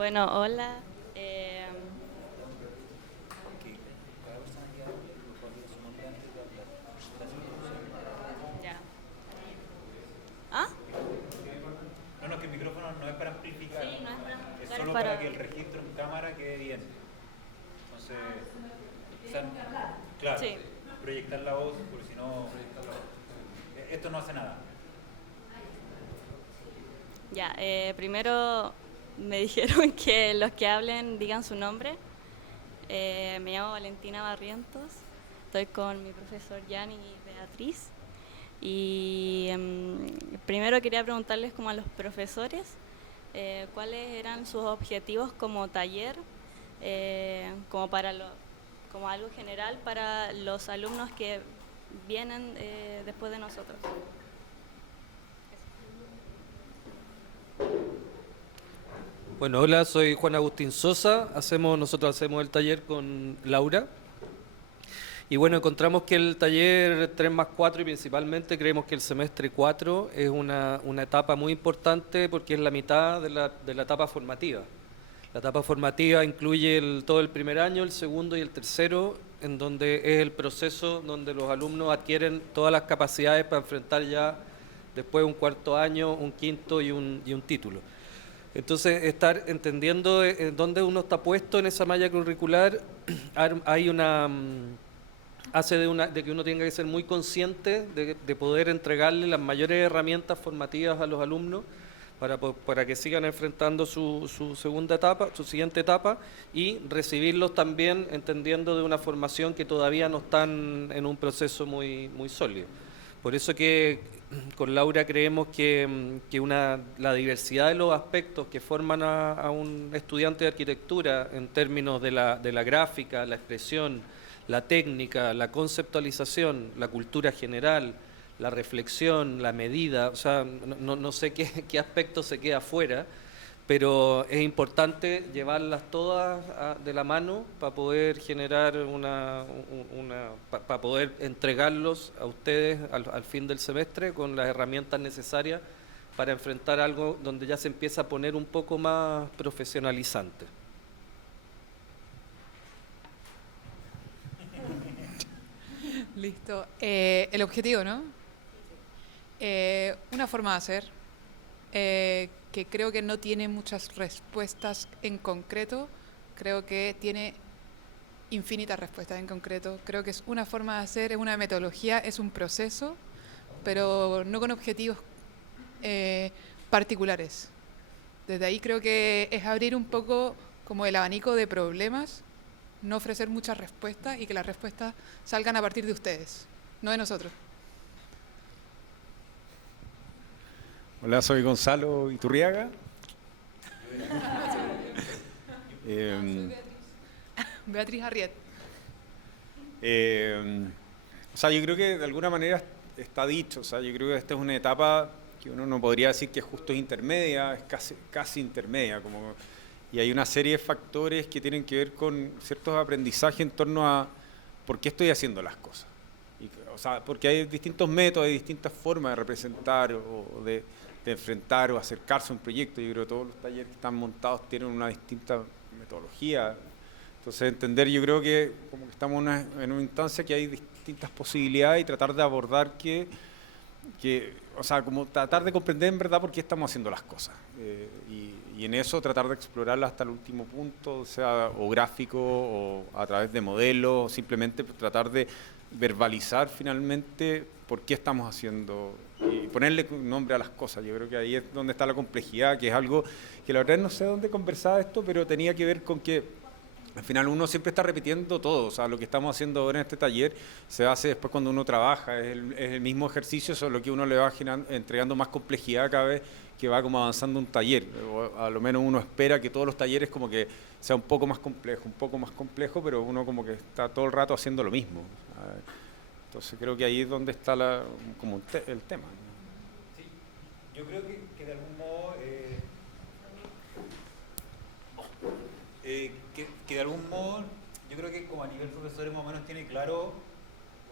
Bueno, hola. eh, Que cada persona que hable, por favor, diga su nombre antes de hablar. Para su introducción. ya. ¿Ah? No, no, que el micrófono no es para amplificar, Sí, no es para es amplificar, es solo para para... que el registro en cámara quede bien. Entonces, o sea, claro, Sí, proyectar la voz, porque si no, esto no hace nada. ya. Primero me dijeron que los que hablen digan su nombre. Me llamo Valentina Barrientos. Estoy con mi profesor Jan y Beatriz. Y primero quería preguntarles como a los profesores cuáles eran sus objetivos como taller, como para como algo general para los alumnos que vienen después de nosotros. Bueno, hola, soy Juan Agustín Sosa. Nosotros hacemos el taller con Laura. Y bueno, encontramos que el taller 3 más 4 y principalmente creemos que el semestre 4 es una etapa muy importante porque es la mitad de la etapa formativa. La etapa formativa incluye todo el primer año, el segundo y el tercero, en donde es el proceso donde los alumnos adquieren todas las capacidades para enfrentar ya después un cuarto año, un quinto y un título. Entonces, estar entendiendo dónde uno está puesto en esa malla curricular, hay hace de que uno tenga que ser muy consciente de poder entregarle las mayores herramientas formativas a los alumnos para que sigan enfrentando su segunda etapa, su siguiente etapa, y recibirlos también entendiendo de una formación que todavía no están en un proceso muy sólido. Por eso que con Laura creemos que la diversidad de los aspectos que forman a un estudiante de arquitectura en términos de la gráfica, la expresión, la técnica, la conceptualización, la cultura general, la reflexión, la medida, o sea, no sé qué aspecto se queda afuera, pero es importante llevarlas todas de la mano para poder generar para poder entregarlos a ustedes al fin del semestre con las herramientas necesarias para enfrentar algo donde ya se empieza a poner un poco más profesionalizante. Listo. El objetivo, ¿no? Una forma de hacer que creo que no tiene muchas respuestas en concreto. Creo que tiene infinitas respuestas en concreto. Creo que es una forma de hacer, es una metodología, es un proceso, pero no con objetivos particulares. Desde ahí creo que es abrir un poco como el abanico de problemas, no ofrecer muchas respuestas y que las respuestas salgan a partir de ustedes, no de nosotros. Hola, soy Gonzalo Iturriaga. Eh, Beatriz Arriet. o sea, yo creo que de alguna manera está dicho. O sea, yo creo que esta es una etapa que uno no podría decir que justo es intermedia, es casi intermedia. Y hay una serie de factores que tienen que ver con ciertos aprendizajes en torno a por qué estoy haciendo las cosas. O sea, porque hay distintos métodos, hay distintas formas de representar o de enfrentar o acercarse a un proyecto. Yo creo que todos los talleres que están montados tienen una distinta metodología. Entonces, entender, yo creo que como que estamos en una instancia que hay distintas posibilidades y tratar de abordar o sea, como tratar de comprender en verdad por qué estamos haciendo las cosas. Y en eso tratar de explorarlas hasta el último punto, sea o gráfico o a través de modelos, o simplemente tratar de verbalizar finalmente por qué estamos haciendo y ponerle nombre a las cosas. Yo creo que ahí es donde está la complejidad, que es algo que la verdad no sé dónde conversaba esto, pero tenía que ver con que al final uno siempre está repitiendo todo. O sea, lo que estamos haciendo ahora en este taller se hace después cuando uno trabaja, es el mismo ejercicio, solo que uno le va entregando más complejidad cada vez que va como avanzando un taller. O a lo menos uno espera que todos los talleres como que sea un poco más complejo, pero uno como que está todo el rato haciendo lo mismo. Entonces creo que ahí es donde está el tema. Sí, yo creo que de algún modo, que de algún modo, yo creo que como a nivel profesores más o menos tiene claro,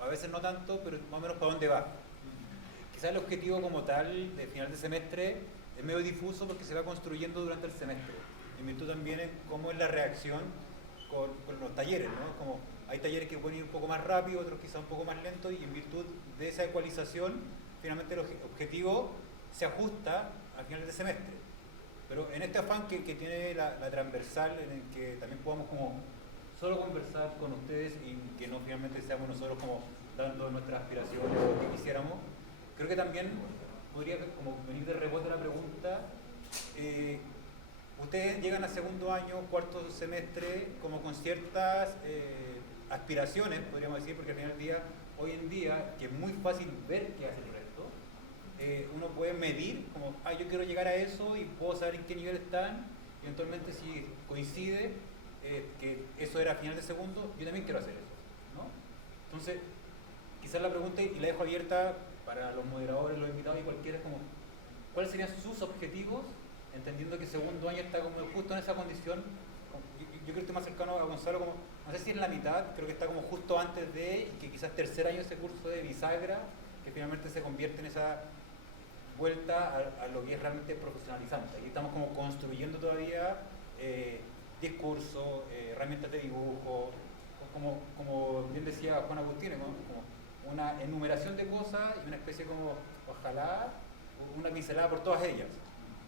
a veces no tanto, pero más o menos para dónde va. Quizás el objetivo como tal de final de semestre es medio difuso porque se va construyendo durante el semestre. en virtud también en cómo es la reacción con los talleres, ¿no? Como hay talleres que pueden ir un poco más rápido, otros quizá un poco más lentos, y en virtud de esa ecualización, finalmente el objetivo se ajusta al final del semestre. Pero en este afán que tiene la transversal, en el que también podamos como solo conversar con ustedes y que no finalmente seamos nosotros como dando nuestras aspiraciones o lo que quisiéramos, creo que también podría como venir de rebote la pregunta, ustedes llegan a segundo año, cuarto semestre, como con ciertas aspiraciones, podríamos decir, porque al final del día, hoy en día, que es muy fácil ver qué hace el resto, uno puede medir como, yo quiero llegar a eso y puedo saber en qué nivel están, y eventualmente si coincide que eso era a final de segundo, yo también quiero hacer eso, ¿no? Entonces, quizás la pregunta, y la dejo abierta para los moderadores, los invitados y cualquiera, es como, ¿cuáles serían sus objetivos? Entendiendo que segundo año está como justo en esa condición, yo creo que estoy más cercano a Gonzalo, como, no sé si en la mitad, creo que está como justo antes de, y que quizás tercer año ese curso de bisagra, que finalmente se convierte en esa vuelta a lo que es realmente profesionalizante. Aquí estamos como construyendo todavía discurso, herramientas de dibujo, como bien decía Juan Agustín, ¿no? Como una enumeración de cosas y una especie como, ojalá, una pincelada por todas ellas,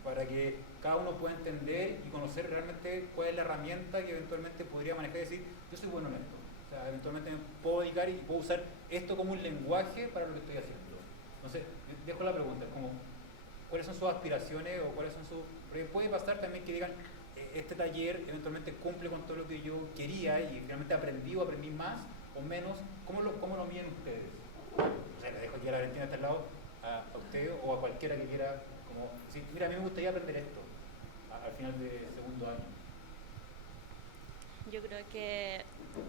para que cada uno pueda entender y conocer realmente cuál es la herramienta que eventualmente podría manejar y decir, yo soy bueno en esto. O sea, eventualmente me puedo dedicar y puedo usar esto como un lenguaje para lo que estoy haciendo. Entonces, dejo la pregunta, es como, ¿cuáles son sus aspiraciones o cuáles son sus...? Porque puede pasar también que digan, este taller eventualmente cumple con todo lo que yo quería y finalmente aprendí más o menos. ¿Cómo lo miden ustedes? O sea, le dejo aquí a la Valentina de este lado, a usted o a cualquiera que quiera, como decir, mira, a mí me gustaría aprender esto al final de segundo año. Yo creo que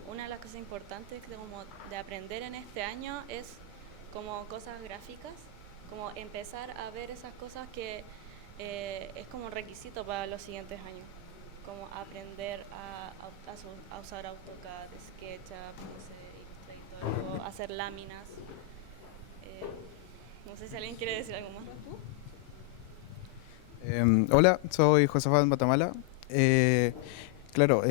una de las cosas importantes como de aprender en este año es como cosas gráficas, como empezar a ver esas cosas que es como un requisito para los siguientes años, como aprender a usar AutoCAD, SketchUp, no sé, Illustrator, o hacer láminas. No sé si alguien quiere decir algo más. ¿Tú? Hola, soy Josafat Matamala. Claro,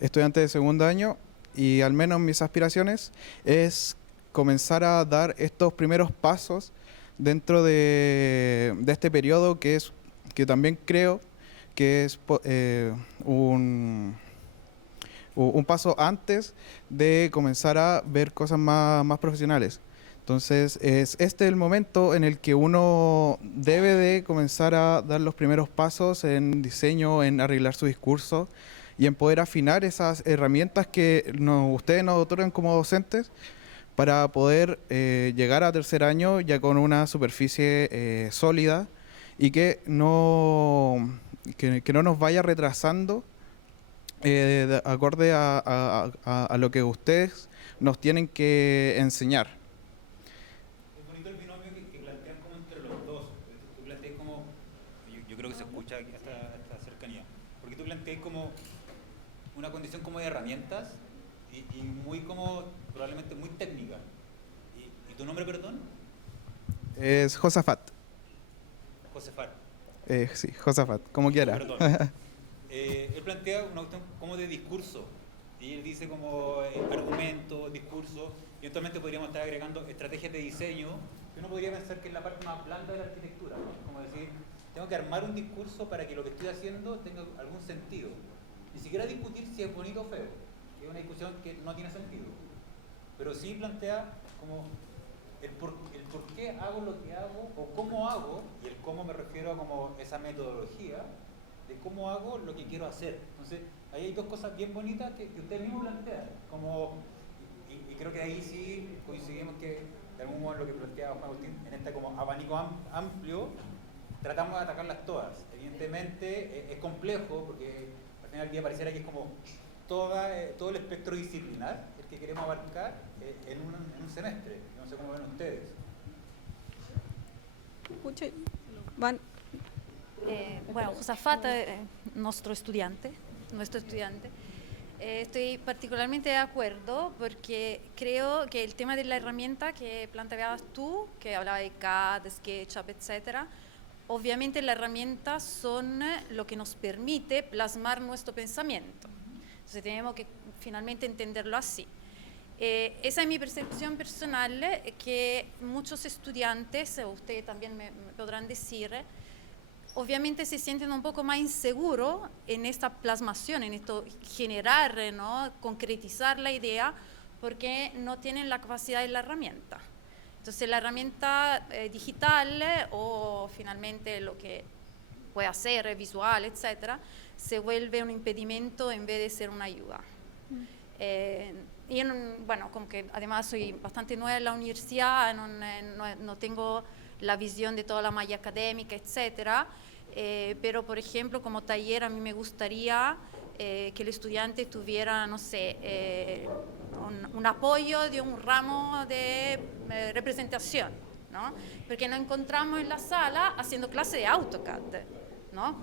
estudiante de segundo año, y al menos mis aspiraciones es comenzar a dar estos primeros pasos dentro de este periodo que también creo que es un paso antes de comenzar a ver cosas más profesionales. Entonces, es el momento en el que uno debe de comenzar a dar los primeros pasos en diseño, en arreglar su discurso y en poder afinar esas herramientas que ustedes nos otorgan como docentes para poder llegar a tercer año ya con una superficie sólida y que no nos vaya retrasando acorde a lo que ustedes nos tienen que enseñar. Creo que se escucha esta cercanía, porque tú planteas como una condición como de herramientas y muy como, probablemente muy técnica. ¿Y tu nombre, perdón? Es Josafat. Josefat. Sí, Josafat, como quiera. Perdón. Él plantea una cuestión como de discurso, y él dice como argumento, discurso, y eventualmente podríamos estar agregando estrategias de diseño, que uno podría pensar que es la parte más blanda de la arquitectura, ¿no? Como decir, tengo que armar un discurso para que lo que estoy haciendo tenga algún sentido. Ni siquiera discutir si es bonito o feo, que es una discusión que no tiene sentido. Pero sí plantea como el por qué hago lo que hago o cómo hago, y el cómo me refiero a como esa metodología de cómo hago lo que quiero hacer. Entonces, ahí hay dos cosas bien bonitas que usted mismo plantea, como, y creo que ahí sí coincidimos que de algún modo lo que plantea Juan Agustín en este como abanico amplio, tratamos de atacarlas todas. Evidentemente es complejo porque al final del día pareciera que es como todo el espectro disciplinar el que queremos abarcar en un semestre. No sé cómo ven ustedes. Bueno, Josafat, nuestro estudiante. Estoy particularmente de acuerdo porque creo que el tema de la herramienta que planteabas tú, que hablaba de CAD, SketchUp, etcétera, obviamente las herramientas son lo que nos permite plasmar nuestro pensamiento. Entonces tenemos que finalmente entenderlo así. Esa es mi percepción personal, que muchos estudiantes, ustedes también me podrán decir, obviamente se sienten un poco más inseguros en esta plasmación, en esto generar, ¿no? Concretizar la idea, porque no tienen la capacidad de la herramienta. Entonces la herramienta digital o finalmente lo que puede hacer, visual, etcétera, se vuelve un impedimento en vez de ser una ayuda. Y bueno, como que además soy bastante nueva en la universidad, no tengo la visión de toda la malla académica, etcétera, pero por ejemplo como taller a mí me gustaría que el estudiante tuviera, no sé, un apoyo de un ramo de representación, ¿no? Porque nos encontramos en la sala haciendo clase de AutoCAD, ¿no?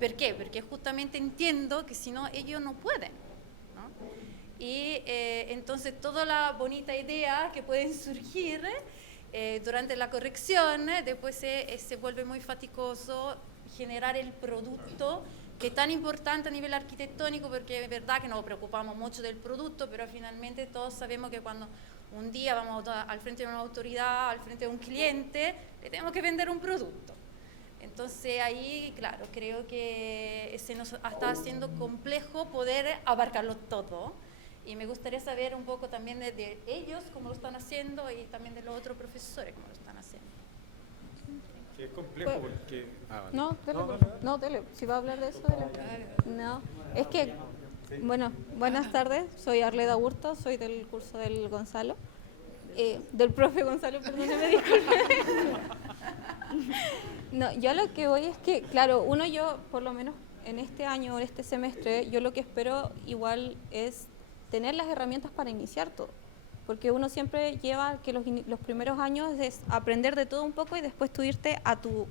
¿Por qué? Porque justamente entiendo que si no ellos no pueden, ¿no? Y entonces toda la bonita idea que pueden surgir durante la corrección, después se vuelve muy fatigoso generar el producto, que es tan importante a nivel arquitectónico, porque es verdad que nos preocupamos mucho del producto, pero finalmente todos sabemos que cuando un día vamos al frente de una autoridad, al frente de un cliente, le tenemos que vender un producto. Entonces ahí, claro, creo que se nos está haciendo complejo poder abarcarlo todo. Y me gustaría saber un poco también de ellos, cómo lo están haciendo, y también de los otros profesores, cómo lo están haciendo. Que es complejo porque... vale. No, dele, si va a hablar de eso, dele. No, es que, bueno, buenas tardes, soy Arleda Hurto, soy del curso del Gonzalo, del profe Gonzalo, perdóneme, disculpe. No, yo a lo que voy es que, claro, yo, por lo menos en este año, en este semestre, yo lo que espero igual es tener las herramientas para iniciar todo. Porque uno siempre lleva que los primeros años es aprender de todo un poco y después tú irte a tu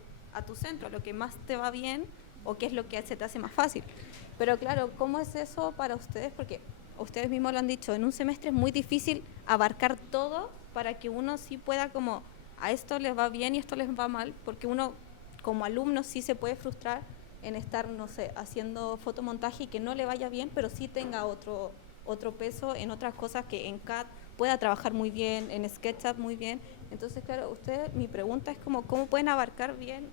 centro, a lo que más te va bien o qué es lo que se te hace más fácil. Pero claro, ¿cómo es eso para ustedes? Porque ustedes mismos lo han dicho, en un semestre es muy difícil abarcar todo para que uno sí pueda como, a esto les va bien y esto les va mal, porque uno como alumno sí se puede frustrar en estar, no sé, haciendo fotomontaje y que no le vaya bien, pero sí tenga otro peso en otras cosas que en CAD pueda trabajar muy bien, en SketchUp muy bien. Entonces, claro, mi pregunta es como, ¿cómo pueden abarcar bien,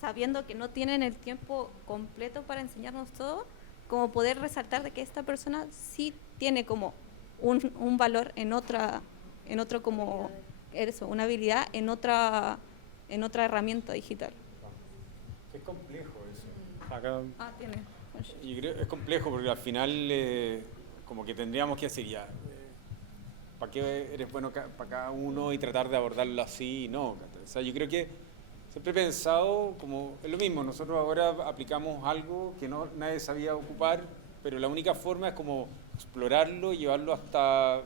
sabiendo que no tienen el tiempo completo para enseñarnos todo, como poder resaltar de que esta persona sí tiene como un valor en otro como eso, una habilidad en otra herramienta digital? Es complejo eso. Acá, Tiene. yo creo es complejo porque al final como que tendríamos que decir ya, ¿para qué eres bueno para cada uno y tratar de abordarlo así? No, o sea, yo creo que siempre he pensado como, es lo mismo, nosotros ahora aplicamos algo que nadie sabía ocupar, pero la única forma es como explorarlo y llevarlo hasta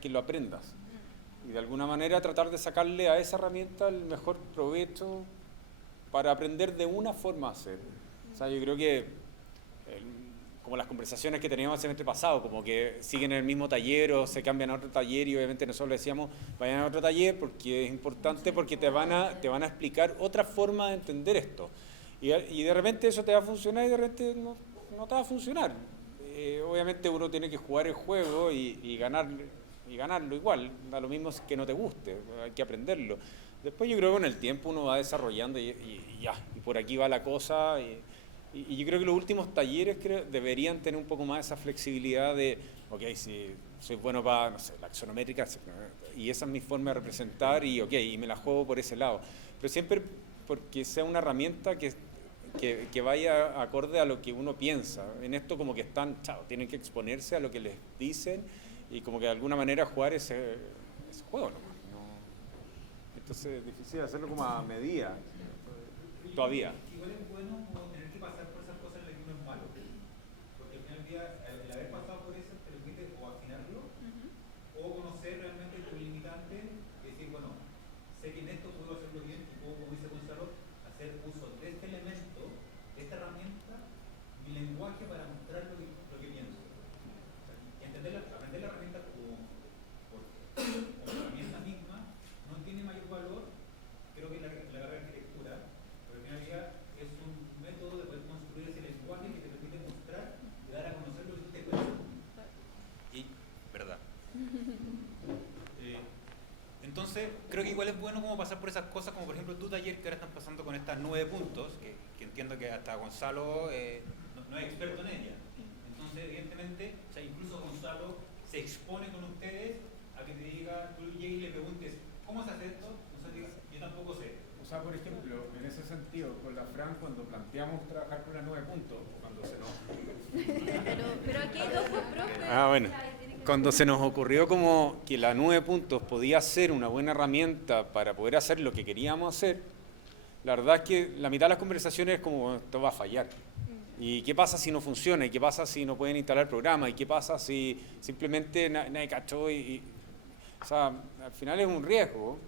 que lo aprendas. Y de alguna manera tratar de sacarle a esa herramienta el mejor provecho para aprender de una forma a hacer. O sea, yo creo que como las conversaciones que teníamos el semestre pasado, como que siguen en el mismo taller o se cambian a otro taller, y obviamente nosotros le decíamos vayan a otro taller porque es importante, porque te van a explicar otra forma de entender esto. Y de repente eso te va a funcionar y de repente no te va a funcionar. Obviamente uno tiene que jugar el juego y ganarlo igual, da lo mismo que no te guste, hay que aprenderlo. Después yo creo que con el tiempo uno va desarrollando y por aquí va la cosa. Y yo creo que los últimos talleres deberían tener un poco más esa flexibilidad de, ok, si soy bueno para, no sé, la axonométrica, y esa es mi forma de representar, y ok, y me la juego por ese lado. Pero siempre porque sea una herramienta que vaya acorde a lo que uno piensa. En esto como que tienen que exponerse a lo que les dicen y como que de alguna manera jugar ese juego nomás. Entonces es difícil hacerlo como a medida, todavía. Igual es bueno como tener que pasar por esas cosas en las que uno es malo, porque al final del día el haber pasado por eso te permite o afinarlo o conocer realmente tu limitante y decir, bueno, sé que en esto puedo hacerlo bien y puedo, como dice Gonzalo, hacer uso de este elemento, de esta herramienta, mi lenguaje para mostrar lo que pienso. O sea, y aprender la herramienta como herramienta misma no tiene mayor valor, creo que la carrera de arquitectura, pero al final igual es bueno como pasar por esas cosas, como por ejemplo tu taller que ahora están pasando con estas 9 puntos, que entiendo que hasta Gonzalo no es experto en ella. Entonces, evidentemente, o sea, incluso Gonzalo se expone con ustedes a que te diga, tú llegues y le preguntes, ¿cómo se hace esto? Gonzalo diga, yo tampoco sé. O sea, por ejemplo, en ese sentido, con la Fran, cuando planteamos trabajar con la 9 puntos, o cuando se nos... Pero aquí hay dos profes. Bueno. Cuando se nos ocurrió como que la 9 puntos podía ser una buena herramienta para poder hacer lo que queríamos hacer, la verdad es que la mitad de las conversaciones es como, esto va a fallar. ¿Y qué pasa si no funciona? ¿Y qué pasa si no pueden instalar el programa? ¿Y qué pasa si simplemente nadie cachó? O sea, al final es un riesgo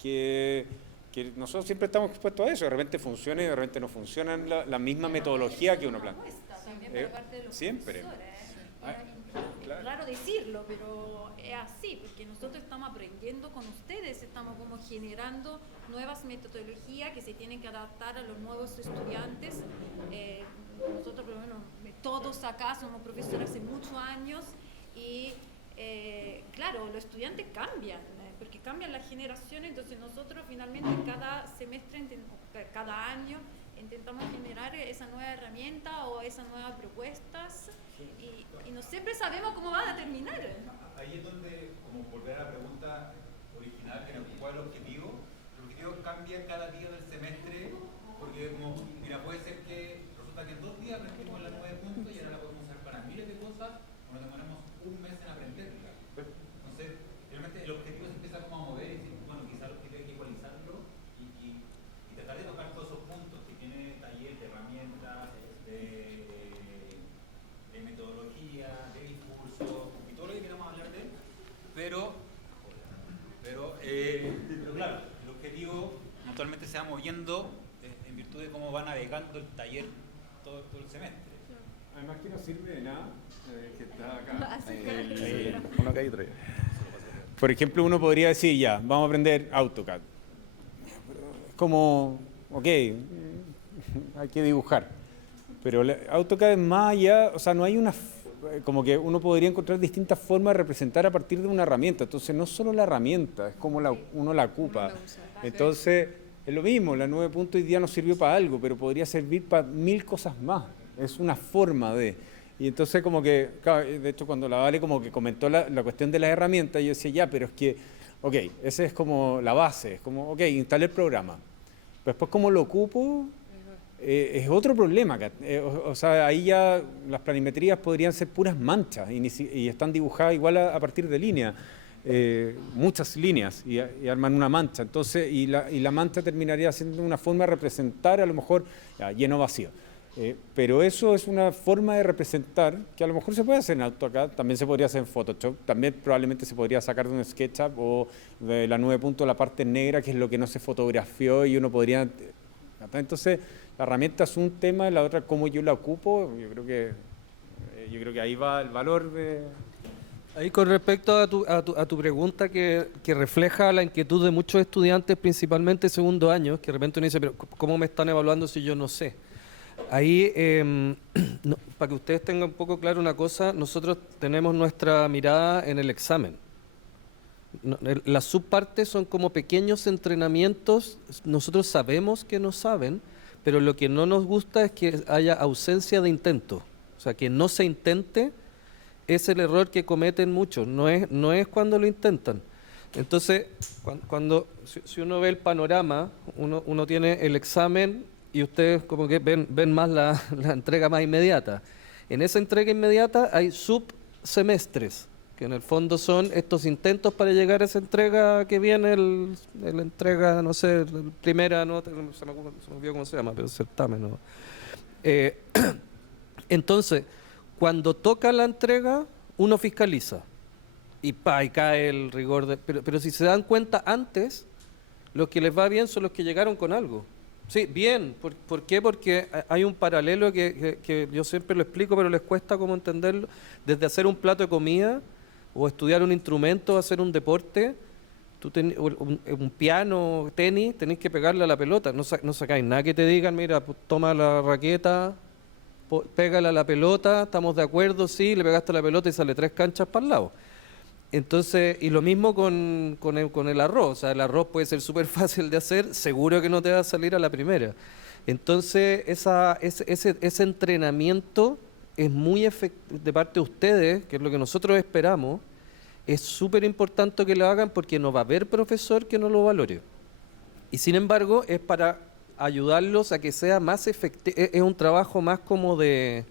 que nosotros siempre estamos expuestos a eso. De repente funciona y de repente no funciona la misma metodología que uno plantea. También por parte de los Siempre. profesores, Claro. Es raro decirlo, pero es así, porque nosotros estamos aprendiendo con ustedes, estamos como generando nuevas metodologías que se tienen que adaptar a los nuevos estudiantes. Nosotros, por lo menos, todos acá somos profesores hace muchos años y claro, los estudiantes cambian, porque cambian las generaciones, entonces nosotros finalmente cada semestre, cada año, intentamos generar esa nueva herramienta o esas nuevas propuestas y no siempre sabemos cómo van a terminar. Ahí es donde, como volver a la pregunta original, que nos ¿cuál es el objetivo? El objetivo cambia cada día del semestre, porque como, mira, puede ser que resulta que en 2 días aprendimos la 9 puntos y ahora la podemos usar para miles de cosas, o nos demoramos un mes en aprenderla. Entonces, realmente el objetivo se empieza como a mover y decir, bueno, quizás el objetivo hay que igualizarlo y tratar de tocar todos esos puntos que tiene taller de herramientas, de metodología, de discurso y todo lo que queramos hablar de él, pero claro, el objetivo actualmente se va moviendo en virtud de cómo va navegando el taller todo el semestre. Además que no sirve de nada que está acá. Uno acá y otro allá. Por ejemplo, uno podría decir, ya, vamos a aprender AutoCAD. Es como, ok, hay que dibujar. Pero AutoCAD es más allá, o sea, no hay una, como que uno podría encontrar distintas formas de representar a partir de una herramienta. Entonces, no solo la herramienta, es como uno la ocupa. Uno la usa. Entonces, es lo mismo, la 9 puntos hoy día nos sirvió para algo, pero podría servir para 1000 cosas más. Es una forma de... Y entonces como que, claro, de hecho cuando la Vale como que comentó la cuestión de las herramientas, yo decía, ya, pero es que, ok, esa es como la base, es como, ok, instalé el programa. Pero después cómo lo ocupo, es otro problema. O sea, ahí ya las planimetrías podrían ser puras manchas y están dibujadas igual a partir de líneas. Muchas líneas y arman una mancha. Entonces, y la mancha terminaría siendo una forma de representar a lo mejor lleno vacío. Pero eso es una forma de representar que a lo mejor se puede hacer en AutoCAD, también se podría hacer en Photoshop, también probablemente se podría sacar de un SketchUp o de la 9 puntos la parte negra, que es lo que no se fotografió y uno podría... Entonces, la herramienta es un tema, la otra cómo yo la ocupo, yo creo que ahí va el valor de... Ahí con respecto a tu pregunta que refleja la inquietud de muchos estudiantes, principalmente segundo año, que de repente uno dice, pero ¿cómo me están evaluando si yo no sé? Ahí, para que ustedes tengan un poco claro una cosa, nosotros tenemos nuestra mirada en el examen. Las subpartes son como pequeños entrenamientos, nosotros sabemos que no saben, pero lo que no nos gusta es que haya ausencia de intento, o sea, que no se intente. Es el error que cometen muchos, no es cuando lo intentan. Entonces, si uno ve el panorama, uno tiene el examen y ustedes como que ven más la entrega más inmediata. En esa entrega inmediata hay subsemestres, que en el fondo son estos intentos para llegar a esa entrega que viene, la entrega, no sé, primera, no se me olvidó cómo se llama, pero certamen. ¿No? Entonces, cuando toca la entrega, uno fiscaliza y cae el rigor. Pero si se dan cuenta antes, los que les va bien son los que llegaron con algo. Sí, bien. ¿Por qué? Porque hay un paralelo que yo siempre lo explico, pero les cuesta como entenderlo. Desde hacer un plato de comida o estudiar un instrumento, hacer un deporte, un piano, tenis, tenés que pegarle a la pelota. No sacáis nada que te digan, mira, pues, toma la raqueta, pégale a la pelota, estamos de acuerdo, sí, le pegaste a la pelota y sale 3 canchas para el lado. Entonces, y lo mismo con el arroz. O sea, el arroz puede ser súper fácil de hacer, seguro que no te va a salir a la primera. Entonces, ese entrenamiento es muy efectivo de parte de ustedes, que es lo que nosotros esperamos. Es súper importante que lo hagan porque no va a haber profesor que no lo valore. Y sin embargo, es para ayudarlos a que sea más efectivo. Es un trabajo más como de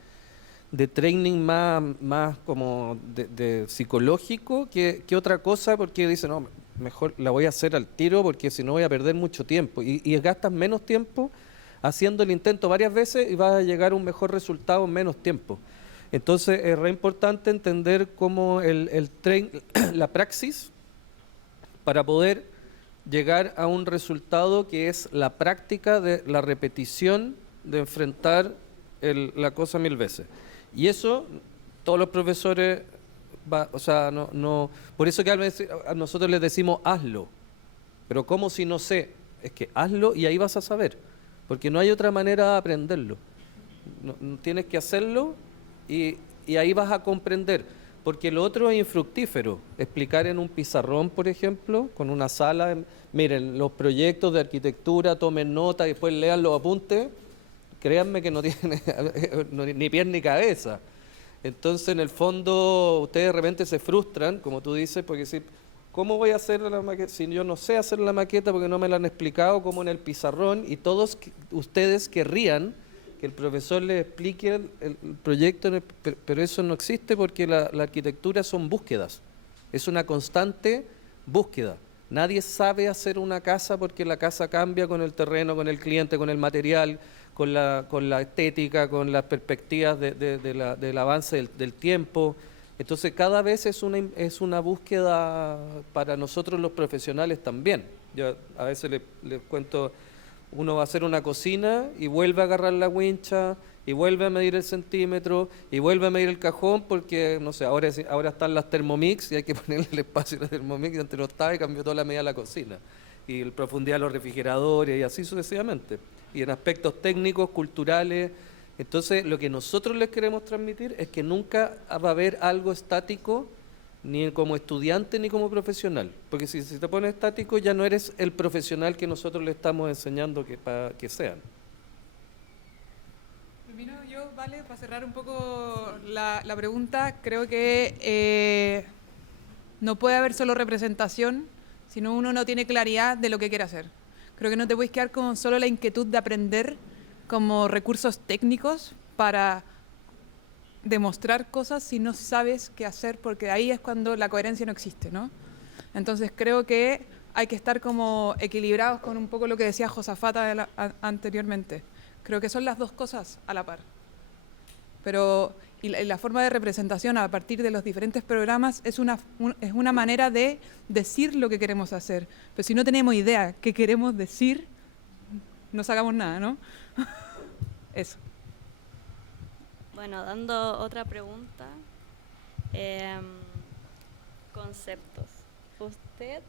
training, más como de psicológico que otra cosa, porque dicen, no, mejor la voy a hacer al tiro porque si no voy a perder mucho tiempo. Y gastas menos tiempo haciendo el intento varias veces y vas a llegar a un mejor resultado en menos tiempo. Entonces es re importante entender cómo la praxis para poder llegar a un resultado que es la práctica de la repetición de enfrentar la cosa 1000 veces. Y eso todos los profesores, o sea, por eso que a nosotros les decimos hazlo. Pero ¿cómo si no sé? Es que hazlo y ahí vas a saber, porque no hay otra manera de aprenderlo. No tienes que hacerlo y ahí vas a comprender, porque lo otro es infructífero. Explicar en un pizarrón, por ejemplo, con una sala, miren, los proyectos de arquitectura, tomen nota y después lean los apuntes, créanme que no tiene ni pies ni cabeza. Entonces, en el fondo, ustedes de repente se frustran, como tú dices, porque si, ¿cómo voy a hacer la maqueta? Si yo no sé hacer la maqueta porque no me la han explicado como en el pizarrón, y todos ustedes querrían que el profesor les explique el proyecto, pero eso no existe porque la arquitectura son búsquedas, es una constante búsqueda. Nadie sabe hacer una casa porque la casa cambia con el terreno, con el cliente, con el material, con la estética, con las perspectivas del avance del tiempo. Entonces cada vez es una búsqueda para nosotros los profesionales también. Yo a veces les cuento, uno va a hacer una cocina y vuelve a agarrar la wincha y vuelve a medir el centímetro y vuelve a medir el cajón porque, no sé, ahora están las Thermomix y hay que ponerle el espacio a la Thermomix y antes no estaba y cambió toda la medida de la cocina. Y la profundidad de los refrigeradores y así sucesivamente. Y en aspectos técnicos, culturales. Entonces, lo que nosotros les queremos transmitir es que nunca va a haber algo estático, ni como estudiante ni como profesional. Porque si te pones estático, ya no eres el profesional que nosotros le estamos enseñando para que sean. Termino yo, vale, para cerrar un poco la pregunta. Creo que no puede haber solo representación, sino uno no tiene claridad de lo que quiere hacer. Creo que no te puedes quedar con solo la inquietud de aprender como recursos técnicos para demostrar cosas si no sabes qué hacer, porque ahí es cuando la coherencia no existe, ¿no? Entonces creo que hay que estar como equilibrados con un poco lo que decía Josafata anteriormente. Creo que son las dos cosas a la par. Pero y la forma de representación a partir de los diferentes programas es una manera de decir lo que queremos hacer. Pero si no tenemos idea qué queremos decir, no sacamos nada, ¿no? Eso. Bueno, dando otra pregunta, conceptos. Usted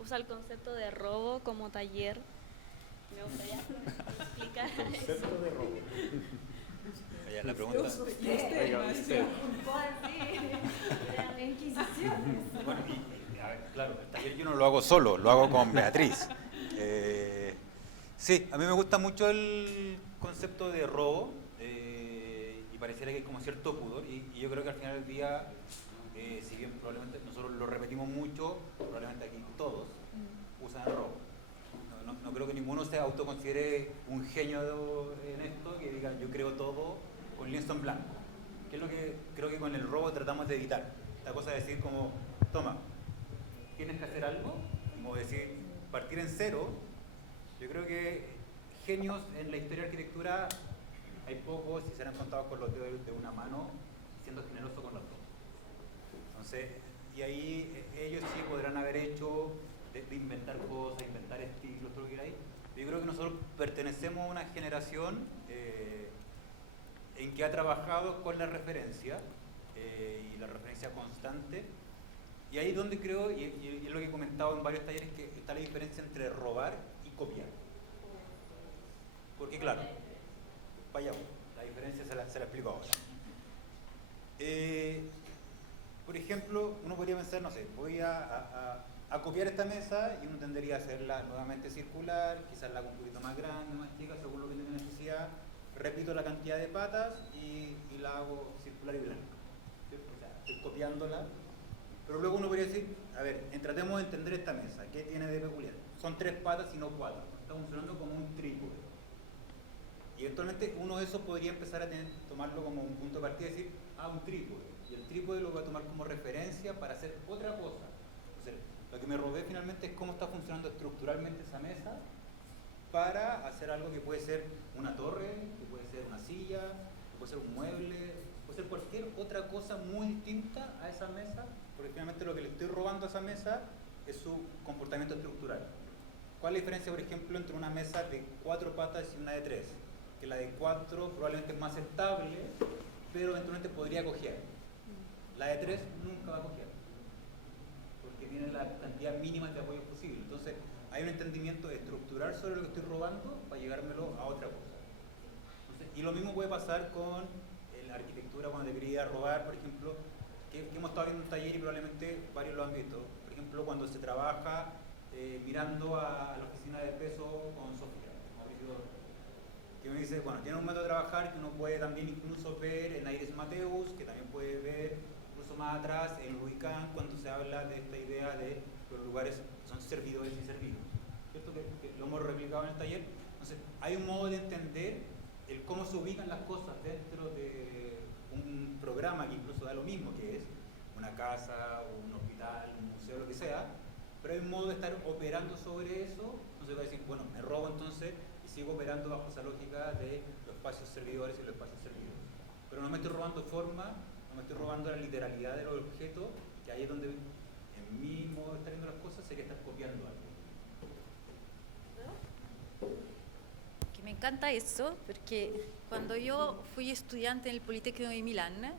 usa el concepto de robo como taller. Me gustaría explicar eso. De robo. La pregunta. Bueno, a ver, claro, el taller yo no lo hago solo, lo hago con Beatriz. Sí, a mí me gusta mucho el concepto de robo y pareciera que hay como cierto pudor y yo creo que al final del día, si bien probablemente nosotros lo repetimos mucho, probablemente aquí todos usan el robo. No creo que ninguno se autoconsidere un genio en esto, que diga yo creo todo con lienzo en blanco, que es lo que creo que con el robo tratamos de evitar. Esta cosa de decir como, toma, tienes que hacer algo, como decir, partir en cero. Yo creo que genios en la historia de arquitectura hay pocos, si serán contados con los dedos de una mano, siendo generoso con los dos. Entonces, y ahí ellos sí podrán haber hecho de inventar cosas, inventar estilos, todo lo que queráis. Yo creo que nosotros pertenecemos a una generación en que ha trabajado con la referencia y la referencia constante. Y ahí es donde creo, y es lo que he comentado en varios talleres, que está la diferencia entre robar y copiar. Porque claro, vaya, la diferencia se la explico ahora. Por por ejemplo, uno podría pensar, no sé, voy a copiar esta mesa y uno tendría a hacerla nuevamente circular, quizás la hago un poquito más grande, más chica, según lo que tenga necesidad, repito la cantidad de patas y la hago circular y blanca. ¿Cierto? O sea, estoy copiándola, pero luego uno podría decir, a ver, tratemos de entender esta mesa, ¿qué tiene de peculiar? Son 3 patas y no 4, está funcionando como un trípode. Y eventualmente uno de esos podría empezar a tomarlo como un punto de partida y decir, un trípode. Y el trípode lo voy a tomar como referencia para hacer otra cosa. Entonces, lo que me robé finalmente es cómo está funcionando estructuralmente esa mesa para hacer algo que puede ser una torre, que puede ser una silla, que puede ser un mueble, puede ser cualquier otra cosa muy distinta a esa mesa, porque finalmente lo que le estoy robando a esa mesa es su comportamiento estructural. ¿Cuál es la diferencia, por ejemplo, entre una mesa de 4 patas y una de 3? Que la de 4 probablemente es más estable, pero eventualmente podría cojear. La de 3 nunca va a cojear, porque tiene la cantidad mínima de apoyo posible. Entonces, hay un entendimiento estructural sobre lo que estoy robando para llevármelo a otra cosa. Entonces, y lo mismo puede pasar con la arquitectura cuando te quería robar, por ejemplo, que hemos estado viendo un taller y probablemente varios lo han visto. Por ejemplo, cuando se trabaja mirando a la oficina de peso con Sofía, Mauricio, que me dice, bueno, tiene un método de trabajar que uno puede también incluso ver en Aires Mateus, que también puede ver incluso más atrás en Rubicán, cuando se habla de esta idea de los lugares que son servidores y servidos, ¿cierto? Que lo hemos replicado en el taller. Entonces, hay un modo de entender el cómo se ubican las cosas dentro de un programa que incluso da lo mismo, que es una casa, un hospital, un museo, lo que sea, pero hay un modo de estar operando sobre eso. Entonces va a decir, bueno, me robo entonces y sigo operando bajo esa lógica de los espacios servidores y los espacios servidos. Pero no me estoy robando forma, no me estoy robando la literalidad de los objetos, que ahí es donde, en mi modo de estar viendo las cosas, sería estar copiando algo. Que me encanta eso, porque cuando yo fui estudiante en el Politécnico de Milán,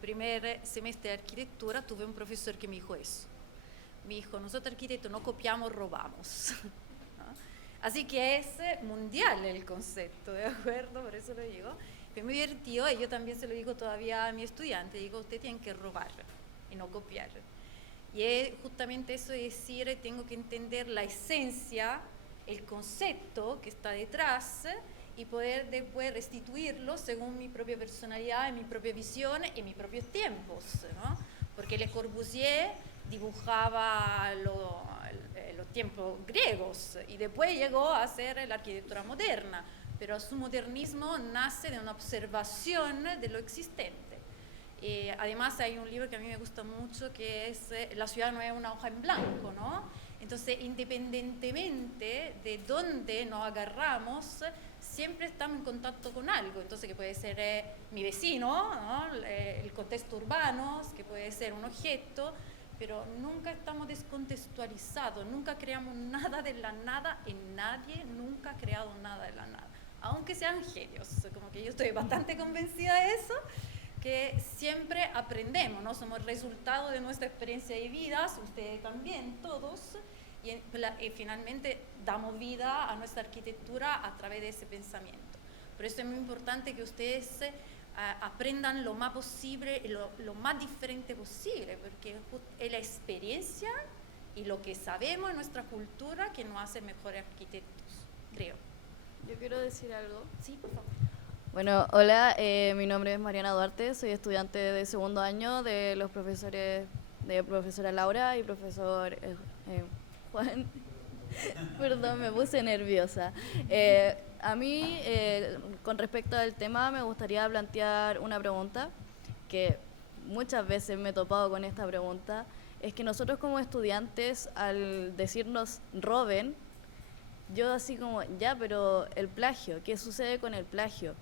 primer semestre de arquitectura, tuve un profesor que me dijo eso. Me dijo, nosotros arquitectos no copiamos, robamos. ¿No? Así que es mundial el concepto, ¿de acuerdo? Por eso lo digo. Fue muy divertido y yo también se lo digo todavía a mi estudiante. Digo, usted tiene que robar y no copiar. Y es justamente eso de decir, tengo que entender la esencia, el concepto que está detrás y poder después restituirlo según mi propia personalidad, mi propia visión y mis propios tiempos, ¿no? Porque Le Corbusier dibujaba los tiempos griegos y después llegó a hacer la arquitectura moderna, pero su modernismo nace de una observación de lo existente. Además hay un libro que a mí me gusta mucho que es La ciudad no es una hoja en blanco, ¿no? Entonces, independientemente de dónde nos agarramos, siempre estamos en contacto con algo. Entonces, que puede ser mi vecino, ¿no? El contexto urbano, que puede ser un objeto, pero nunca estamos descontextualizados, nunca creamos nada de la nada y nadie nunca ha creado nada de la nada. Aunque sean genios, como que yo estoy bastante convencida de eso, que siempre aprendemos, ¿no? Somos resultado de nuestra experiencia de vidas, ustedes también, todos, y finalmente damos vida a nuestra arquitectura a través de ese pensamiento. Por eso es muy importante que ustedes aprendan lo más posible, lo más diferente posible, porque es la experiencia y lo que sabemos en nuestra cultura que nos hace mejores arquitectos, creo. Yo quiero decir algo. Sí, por favor. Bueno, hola, mi nombre es Mariana Duarte, soy estudiante de segundo año de los profesores, de profesora Laura y profesor Juan. Perdón, me puse nerviosa. A mí, con respecto al tema, me gustaría plantear una pregunta, que muchas veces me he topado con esta pregunta, es que nosotros como estudiantes, al decirnos roben, yo así como, ya, pero el plagio, ¿qué sucede con el plagio?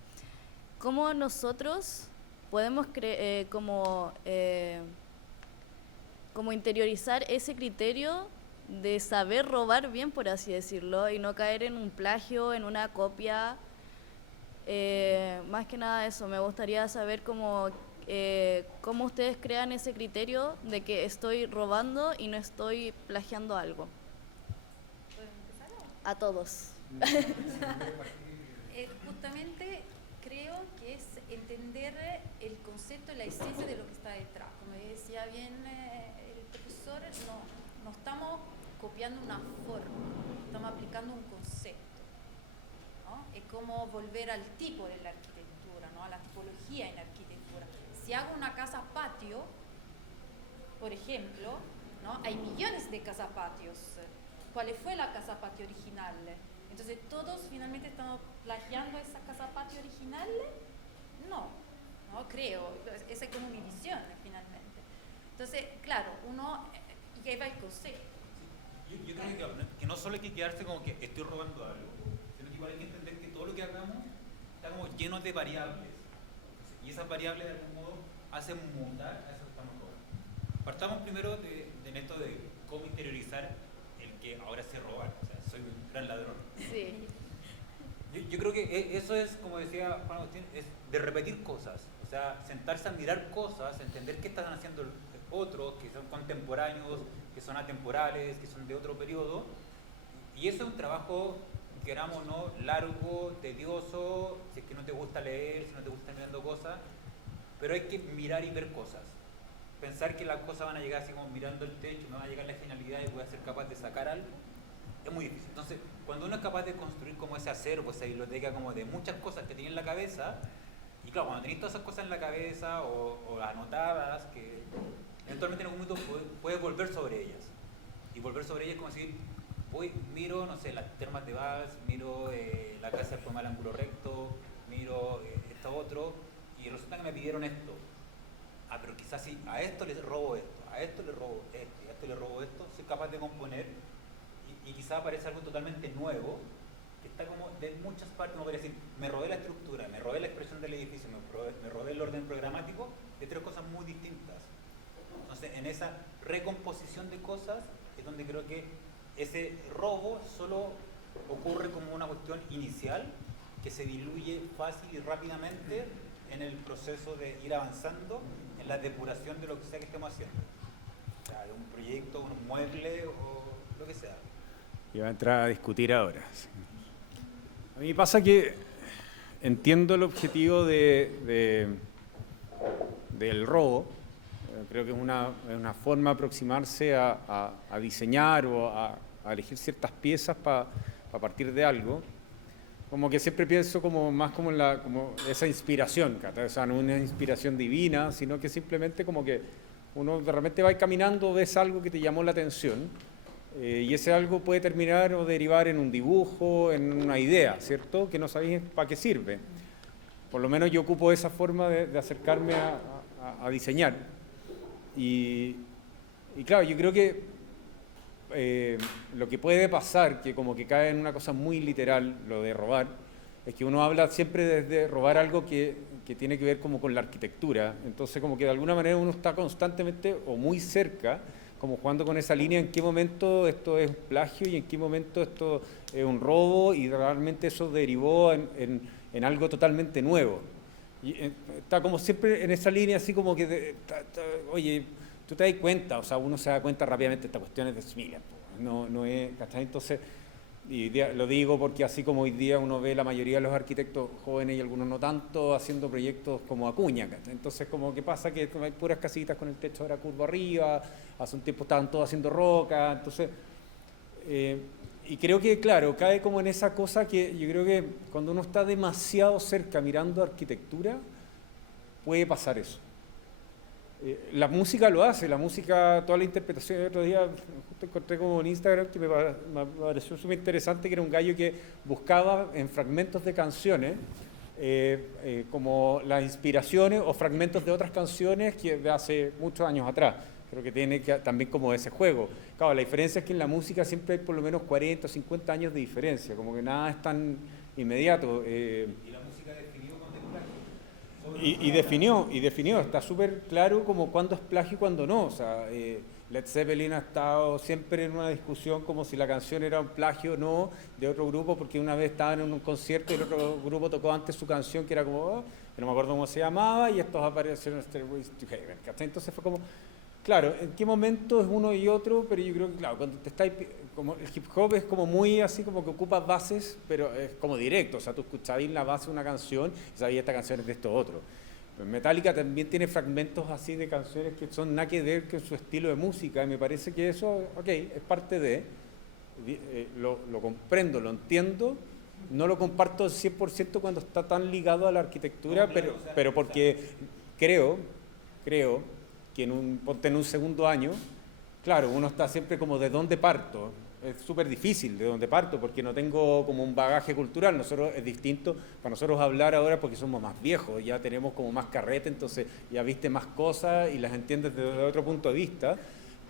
¿Cómo nosotros podemos como interiorizar ese criterio de saber robar bien, por así decirlo, y no caer en un plagio, en una copia? Más que nada eso, me gustaría saber cómo ustedes crean ese criterio de que estoy robando y no estoy plagiando algo. ¿Puedo empezar? A todos. Justamente creo que es entender el concepto y la esencia de lo que está detrás. Como decía bien el profesor, no estamos copiando una forma, estamos aplicando un concepto, ¿no? Es como volver al tipo de la arquitectura, ¿no? A la tipología en la arquitectura. Si hago una casa patio, por ejemplo, ¿no? Hay millones de casas patios. ¿Cuál fue la casa patio original? Entonces, ¿todos finalmente estamos plagiando esa casa patio original? No creo. Esa es como mi visión, finalmente. Entonces, claro, y ahí va el concepto. Yo creo que no solo hay que quedarse como que estoy robando algo, sino que igual hay que entender que todo lo que hagamos está como lleno de variables. Y esas variables, de algún modo, hacen mutar a eso que estamos robando. Partamos primero de esto de cómo interiorizar el que ahora sé robar. O sea, soy un gran ladrón. Sí. Yo creo que eso es, como decía Juan Agustín, es de repetir cosas. O sea, sentarse a mirar cosas, entender qué están haciendo otros, que son contemporáneos, que son atemporales, que son de otro periodo. Y eso es un trabajo, queramos o no, largo, tedioso, si es que no te gusta leer, si no te gusta estar mirando cosas, pero hay que mirar y ver cosas. Pensar que las cosas van a llegar así como mirando el techo, me va a llegar la finalidad y voy a ser capaz de sacar algo, es muy difícil. Entonces, cuando uno es capaz de construir como ese acervo, esa biblioteca como de muchas cosas que tiene en la cabeza, y claro, cuando tenés todas esas cosas en la cabeza o anotadas, que eventualmente en algún momento puedes volver sobre ellas. Y volver sobre ellas es como decir, miro, no sé, las termas de Valls, miro la casa del poema al ángulo recto, miro esto otro, y resulta que me pidieron esto. Pero quizás si a esto le robo esto, a esto le robo esto, y a esto le robo esto, soy capaz de componer, y quizás aparece algo totalmente nuevo, que está como de muchas partes, como podría decir, me robé la estructura, me robé la expresión del edificio, me robé el orden programático, de tres cosas muy distintas. Entonces, en esa recomposición de cosas es donde creo que ese robo solo ocurre como una cuestión inicial que se diluye fácil y rápidamente en el proceso de ir avanzando en la depuración de lo que sea que estemos haciendo. O sea, de un proyecto, un mueble o lo que sea. Y va a entrar a discutir ahora. A mí pasa que entiendo el objetivo del robo. Creo que es una forma de aproximarse a diseñar o a elegir ciertas piezas para partir de algo. Como que siempre pienso más como esa inspiración, o sea, no una inspiración divina, sino que simplemente como que uno de repente va caminando, ves algo que te llamó la atención, y ese algo puede terminar o derivar en un dibujo, en una idea, ¿cierto? Que no sabéis para qué sirve. Por lo menos yo ocupo esa forma de acercarme a diseñar. Y claro, yo creo que lo que puede pasar, que como que cae en una cosa muy literal, lo de robar, es que uno habla siempre desde robar algo que tiene que ver como con la arquitectura. Entonces como que de alguna manera uno está constantemente o muy cerca, como jugando con esa línea, en qué momento esto es plagio y en qué momento esto es un robo, y realmente eso derivó en algo totalmente nuevo. Y está como siempre en esa línea, así como que, oye, tú te das cuenta, o sea, uno se da cuenta rápidamente de estas cuestiones de Smiller, no es, ¿cachai? Entonces, y lo digo porque así como hoy día uno ve la mayoría de los arquitectos jóvenes y algunos no tanto haciendo proyectos como Acuña, ¿cachai? Entonces, como que pasa que hay puras casitas con el techo ahora curvo arriba, hace un tiempo estaban todos haciendo roca, entonces, y creo que, claro, cae como en esa cosa que yo creo que cuando uno está demasiado cerca mirando arquitectura, puede pasar eso. La música lo hace, la música, toda la interpretación. El otro día justo encontré como en Instagram que me pareció súper interesante, que era un gallo que buscaba en fragmentos de canciones como las inspiraciones o fragmentos de otras canciones que de hace muchos años atrás. Creo que tiene también como ese juego. Claro, la diferencia es que en la música siempre hay por lo menos 40 o 50 años de diferencia, como que nada es tan inmediato. ¿Y la música definió cuando es plagio? Y definió, está súper claro como cuándo es plagio y cuándo no. O sea, Led Zeppelin ha estado siempre en una discusión como si la canción era un plagio o no de otro grupo, porque una vez estaban en un concierto y el otro grupo tocó antes su canción, que era como, que no me acuerdo cómo se llamaba, y estos aparecieron en Stairways to Heaven. Entonces fue como, claro, en qué momento es uno y otro, pero yo creo que, claro, cuando te estáis, como el hip hop es como muy así, como que ocupa bases, pero es como directo, o sea, tú escuchabas la base de una canción y sabías esta canción es de esto otro. Metallica también tiene fragmentos así de canciones que son nada que ver con su estilo de música, y me parece que eso, ok, es parte de, lo comprendo, lo entiendo, no lo comparto al 100% cuando está tan ligado a la arquitectura, No, claro, o sea, pero porque creo que ponte en un segundo año, claro, uno está siempre como de dónde parto. Es súper difícil de dónde parto porque no tengo como un bagaje cultural. Nosotros es distinto para nosotros hablar ahora porque somos más viejos, ya tenemos como más carrete, entonces ya viste más cosas y las entiendes desde otro punto de vista.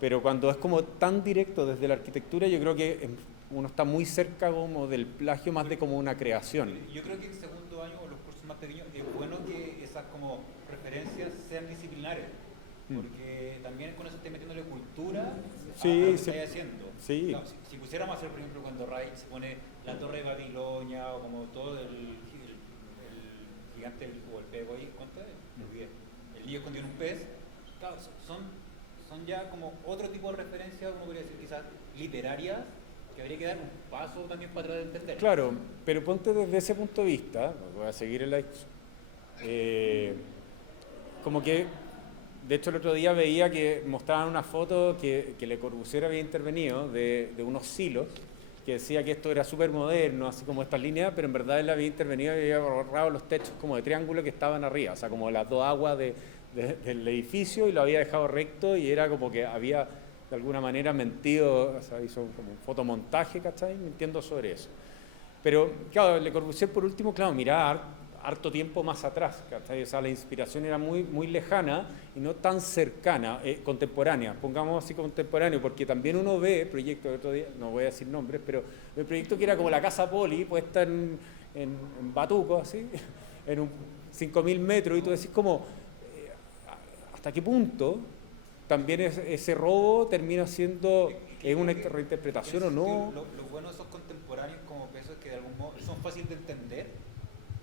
Pero cuando es como tan directo desde la arquitectura, yo creo que uno está muy cerca como del plagio más de como una creación. Yo creo que en segundo año o los cursos más pequeños es bueno que esas como referencias sean disciplinares, porque también con eso estoy metiéndole cultura Sí, a lo que sí. estáis haciendo. Sí. Claro, si pusiéramos a hacer, por ejemplo, cuando Ray se pone la Torre de Babilonia o como todo el gigante o el pez ahí, ¿cuánto es? Me olvidé. El niño escondido en un pez, claro, son ya como otro tipo de referencias, uno podría decir quizás literarias, que habría que dar un paso también para tratar de entender. Claro, pero ponte desde ese punto de vista, voy a seguir en la como que, de hecho el otro día veía que mostraban una foto que Le Corbusier había intervenido de unos silos, que decía que esto era súper moderno, así como estas líneas, pero en verdad él había intervenido y había borrado los techos como de triángulo que estaban arriba, o sea, como las dos aguas del edificio, y lo había dejado recto, y era como que había de alguna manera mentido, o sea, hizo como un fotomontaje, ¿cachai? Mintiendo sobre eso. Pero, claro, Le Corbusier por último, claro, miraba harto tiempo más atrás, ¿cachai? O sea, la inspiración era muy, muy lejana y no tan cercana, contemporánea, pongamos así contemporáneo, porque también uno ve proyectos, el otro día, no voy a decir nombres, pero el proyecto que era como la Casa Poli, puesta en Batuco, así, en un 5.000 metros, y tú decís como, ¿hasta qué punto también ese robo termina siendo una reinterpretación o no? Lo bueno de esos contemporáneos como pesos es que de algún modo son fáciles de entender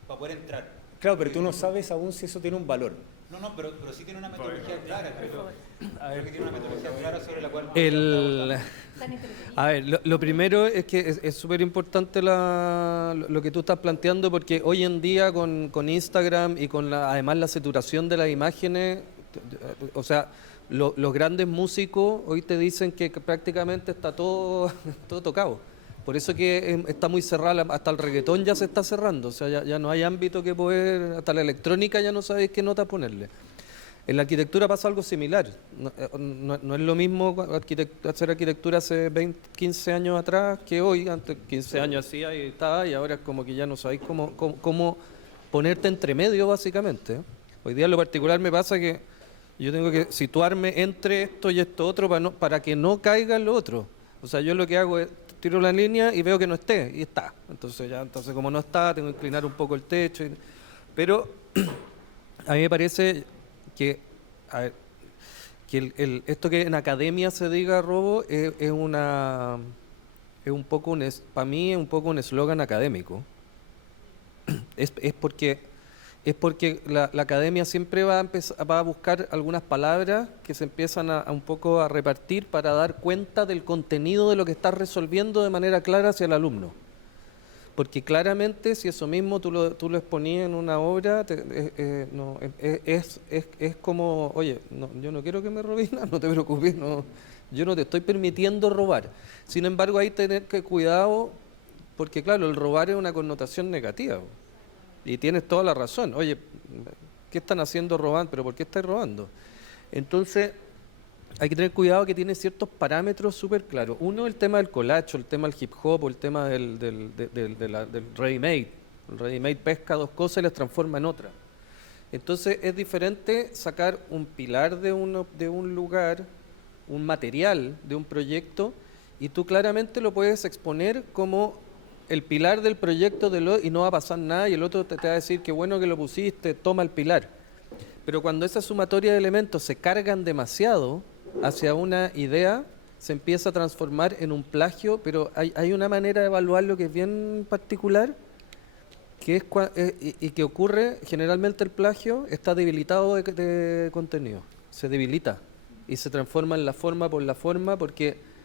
para poder entrar. Claro, pero tú no sabes aún si eso tiene un valor. No, pero sí tiene una metodología clara. Creo que tiene una metodología clara sobre la cual... A ver, lo primero es que es súper importante lo que tú estás planteando, porque hoy en día con Instagram y con además la saturación de las imágenes, o sea, los grandes músicos hoy te dicen que prácticamente está todo tocado. Por eso que está muy cerrada, hasta el reggaetón ya se está cerrando, o sea, ya no hay ámbito que poder, hasta la electrónica ya no sabéis qué nota ponerle. En la arquitectura pasa algo similar, no es lo mismo hacer arquitectura hace 15 años atrás que hoy, antes 15 años hacía y estaba, y ahora es como que ya no sabéis cómo ponerte entre medio básicamente. Hoy día en lo particular me pasa que yo tengo que situarme entre esto y esto otro para que no caiga en lo otro. O sea, yo lo que hago es tiro la línea y veo que no esté, y está. Entonces como no está, tengo que inclinar un poco el techo. Pero a mí me parece que, esto que en academia se diga robo es un poco para mí es un poco un eslogan académico. Es porque la academia siempre va a buscar algunas palabras que se empiezan a un poco a repartir para dar cuenta del contenido de lo que estás resolviendo de manera clara hacia el alumno. Porque claramente si eso mismo tú lo exponías en una obra, es como, oye, yo no quiero que me robes nada, no te preocupes, yo no te estoy permitiendo robar. Sin embargo, hay que tener cuidado, porque claro, el robar es una connotación negativa. Y tienes toda la razón. Oye, ¿qué están haciendo robando? ¿Pero por qué estáis robando? Entonces, hay que tener cuidado que tiene ciertos parámetros súper claros. Uno, el tema del collage, el tema del hip hop, o el tema del ready-made. El ready-made pesca dos cosas y las transforma en otra. Entonces, es diferente sacar un pilar de un lugar, un material de un proyecto, y tú claramente lo puedes exponer como el pilar del proyecto y no va a pasar nada, y el otro te va a decir que bueno que lo pusiste, toma el pilar. Pero cuando esa sumatoria de elementos se cargan demasiado hacia una idea, se empieza a transformar en un plagio, pero hay una manera de evaluarlo que es bien particular, que y que ocurre, generalmente el plagio está debilitado de contenido, se debilita y se transforma en la forma por la forma, porque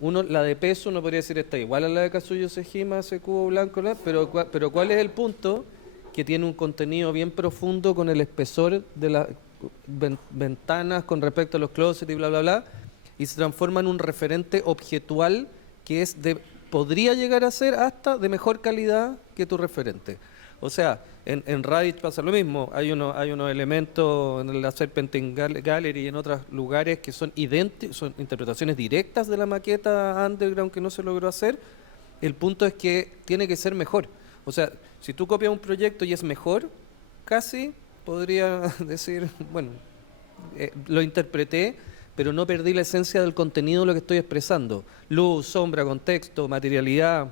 la de peso uno podría decir está igual a la de Kazuyo Sejima, ese cubo blanco, pero ¿cuál es el punto? que tiene un contenido bien profundo con el espesor de las ventanas con respecto a los closets y bla, bla, bla, y se transforma en un referente objetual que podría llegar a ser hasta de mejor calidad que tu referente. O sea, en Radic pasa lo mismo, hay unos elementos en la Serpentine Gallery y en otros lugares que son idénticos, son interpretaciones directas de la maqueta underground que no se logró hacer. El punto es que tiene que ser mejor. O sea, si tú copias un proyecto y es mejor, casi podría decir, bueno, lo interpreté, pero no perdí la esencia del contenido de lo que estoy expresando. Luz, sombra, contexto, materialidad,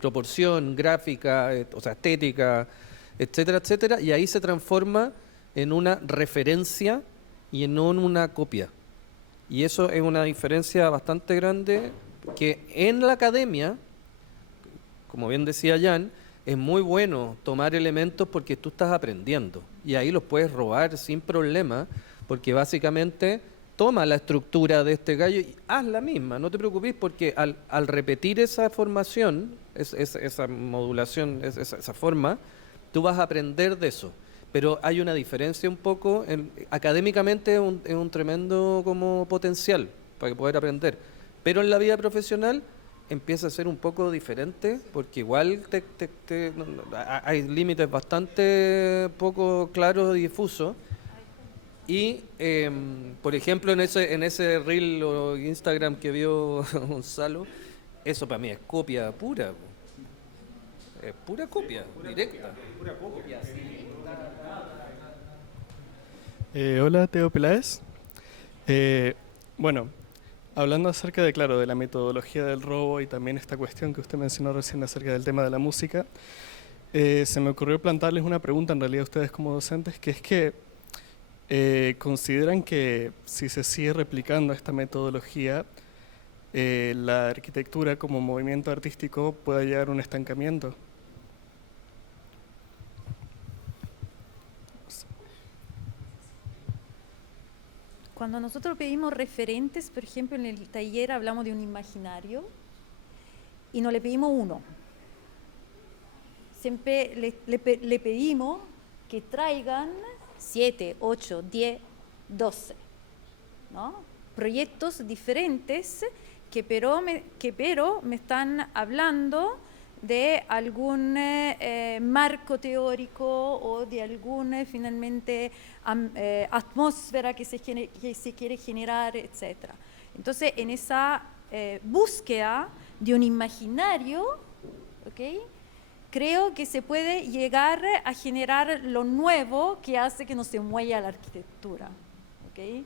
proporción, gráfica, o sea, estética, etcétera, etcétera, y ahí se transforma en una referencia y no en una copia. Y eso es una diferencia bastante grande que en la academia, como bien decía Jan, es muy bueno tomar elementos porque tú estás aprendiendo y ahí los puedes robar sin problema, porque básicamente toma la estructura de este gallo y haz la misma, no te preocupes, porque al repetir esa formación, esa modulación, esa forma, tú vas a aprender de eso. Pero hay una diferencia un poco, académicamente es un tremendo como potencial para poder aprender, pero en la vida profesional empieza a ser un poco diferente, porque igual hay límites bastante poco claros y difusos. Y, por ejemplo, en ese reel o Instagram que vio Gonzalo, eso para mí es copia pura. Es pura copia, directa. Pura copia, sí. Hola, Teo Peláez. Bueno, hablando acerca de, claro, de la metodología del robo y también esta cuestión que usted mencionó recién acerca del tema de la música, se me ocurrió plantearles una pregunta en realidad a ustedes como docentes, que es que ¿consideran que si se sigue replicando esta metodología, la arquitectura como movimiento artístico pueda llegar a un estancamiento? Cuando nosotros pedimos referentes, por ejemplo, en el taller hablamos de un imaginario y no le pedimos uno. Siempre le pedimos que traigan 7, 8, 10, 12, ¿no? Proyectos diferentes que pero me están hablando de algún marco teórico o de alguna finalmente atmósfera que se quiere generar, etc. Entonces, en esa búsqueda de un imaginario, ¿okay?, creo que se puede llegar a generar lo nuevo que hace que no se mueva la arquitectura. ¿Okay?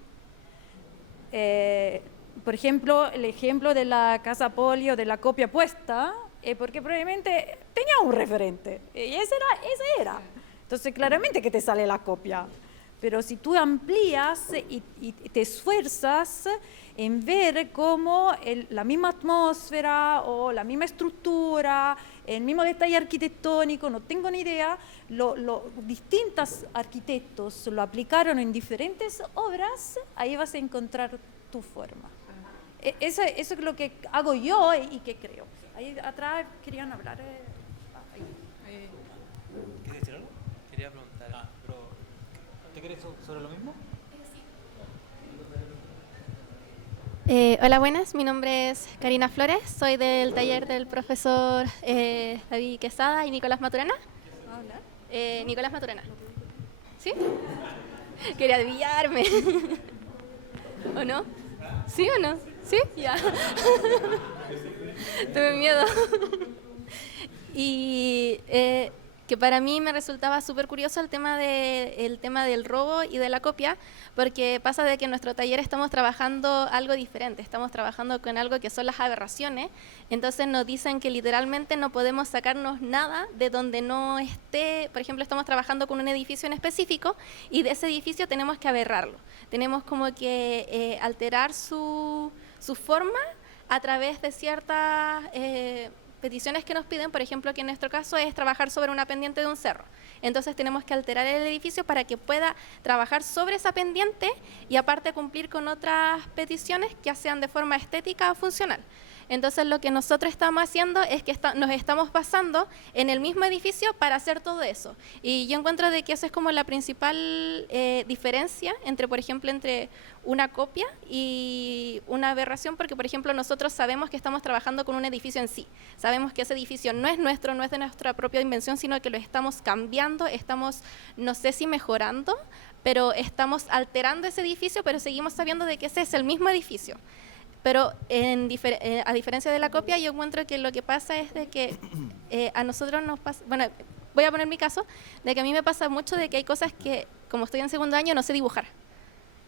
Por ejemplo, el ejemplo de la Casa Poli o de la copia puesta, porque probablemente tenía un referente, y ese era. Entonces, claramente que te sale la copia. Pero si tú amplías y te esfuerzas en ver cómo la misma atmósfera o la misma estructura, el mismo detalle arquitectónico, no tengo ni idea, distintos arquitectos lo aplicaron en diferentes obras, ahí vas a encontrar tu forma. Eso es lo que hago yo y que creo. Ahí atrás querían hablar. ¿Quieres decir algo? Quería preguntar. Pero, ¿te quieres sobre lo mismo? Hola, buenas. Mi nombre es Karina Flores. Soy del taller del profesor David Quesada y Nicolás Maturana. Hola. Nicolás Maturana. ¿Sí? Quería adivinarme. ¿O no? ¿Sí o no? ¿Sí? Ya. Tuve miedo. Y que para mí me resultaba súper curioso el tema del robo y de la copia, porque pasa de que en nuestro taller estamos trabajando algo diferente, estamos trabajando con algo que son las aberraciones, entonces nos dicen que literalmente no podemos sacarnos nada de donde no esté. Por ejemplo, estamos trabajando con un edificio en específico y de ese edificio tenemos que aberrarlo, tenemos como que alterar su forma a través de ciertas peticiones que nos piden. Por ejemplo, que en nuestro caso es trabajar sobre una pendiente de un cerro. Entonces tenemos que alterar el edificio para que pueda trabajar sobre esa pendiente y aparte cumplir con otras peticiones que sean de forma estética o funcional. Entonces lo que nosotros estamos haciendo es que nos estamos basando en el mismo edificio para hacer todo eso. Y yo encuentro de que esa es como la principal diferencia entre, por ejemplo, entre una copia y una aberración, porque, por ejemplo, nosotros sabemos que estamos trabajando con un edificio en sí. Sabemos que ese edificio no es nuestro, no es de nuestra propia invención, sino que lo estamos cambiando, estamos, no sé si mejorando, pero estamos alterando ese edificio, pero seguimos sabiendo de que ese es el mismo edificio. Pero a diferencia de la copia, yo encuentro que lo que pasa es de que a nosotros nos pasa, bueno, voy a poner mi caso, de que a mí me pasa mucho de que hay cosas que, como estoy en segundo año, no sé dibujar.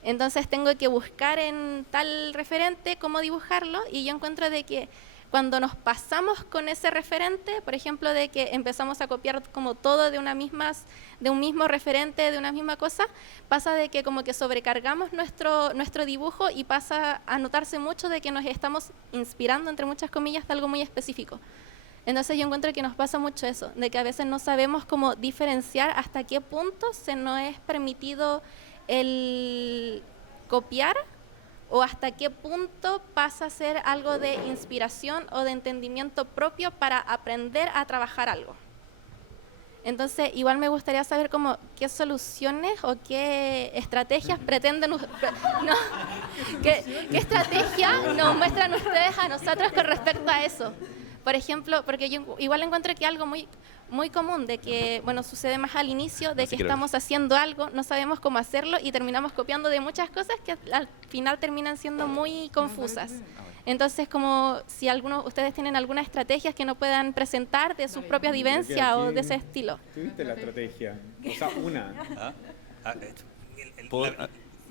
Entonces tengo que buscar en tal referente cómo dibujarlo, y yo encuentro de que cuando nos pasamos con ese referente, por ejemplo, de que empezamos a copiar como todo de un mismo referente, de una misma cosa, pasa de que como que sobrecargamos nuestro dibujo y pasa a notarse mucho de que nos estamos inspirando, entre muchas comillas, de algo muy específico. Entonces yo encuentro que nos pasa mucho eso, de que a veces no sabemos cómo diferenciar hasta qué punto se nos es permitido el copiar o hasta qué punto pasa a ser algo de inspiración o de entendimiento propio para aprender a trabajar algo. Entonces, igual me gustaría saber como qué soluciones o qué estrategias pretenden qué estrategia nos muestran ustedes a nosotros con respecto a eso. Por ejemplo, porque yo igual encuentro que algo muy común de que, bueno, sucede más al inicio, de que estamos haciendo algo, no sabemos cómo hacerlo y terminamos copiando de muchas cosas que al final terminan siendo muy confusas. Entonces, como si ustedes tienen algunas estrategias que nos puedan presentar de sus propias vivencias o de ese estilo. ¿Tuviste la estrategia? O sea, una.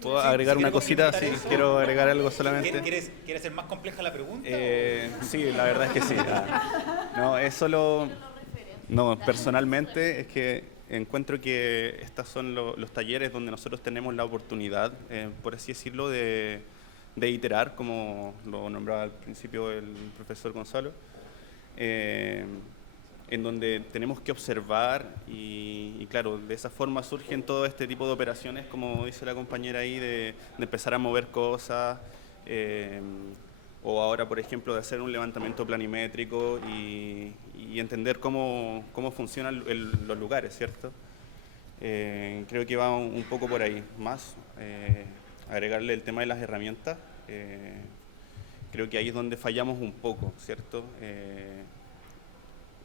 ¿Puedo agregar una cosita? Sí, quiero agregar algo solamente. ¿Quieres hacer más compleja la pregunta? Sí, la verdad es que sí. No, es solo... No, personalmente es que encuentro que estos son los talleres donde nosotros tenemos la oportunidad, por así decirlo, de iterar, como lo nombraba al principio el profesor Gonzalo, en donde tenemos que observar y claro, de esa forma surgen todo este tipo de operaciones, como dice la compañera ahí, de empezar a mover cosas, o ahora, por ejemplo, de hacer un levantamiento planimétrico y entender cómo funcionan los lugares, ¿cierto? Creo que va un poco por ahí. Más, agregarle el tema de las herramientas, creo que ahí es donde fallamos un poco, ¿cierto?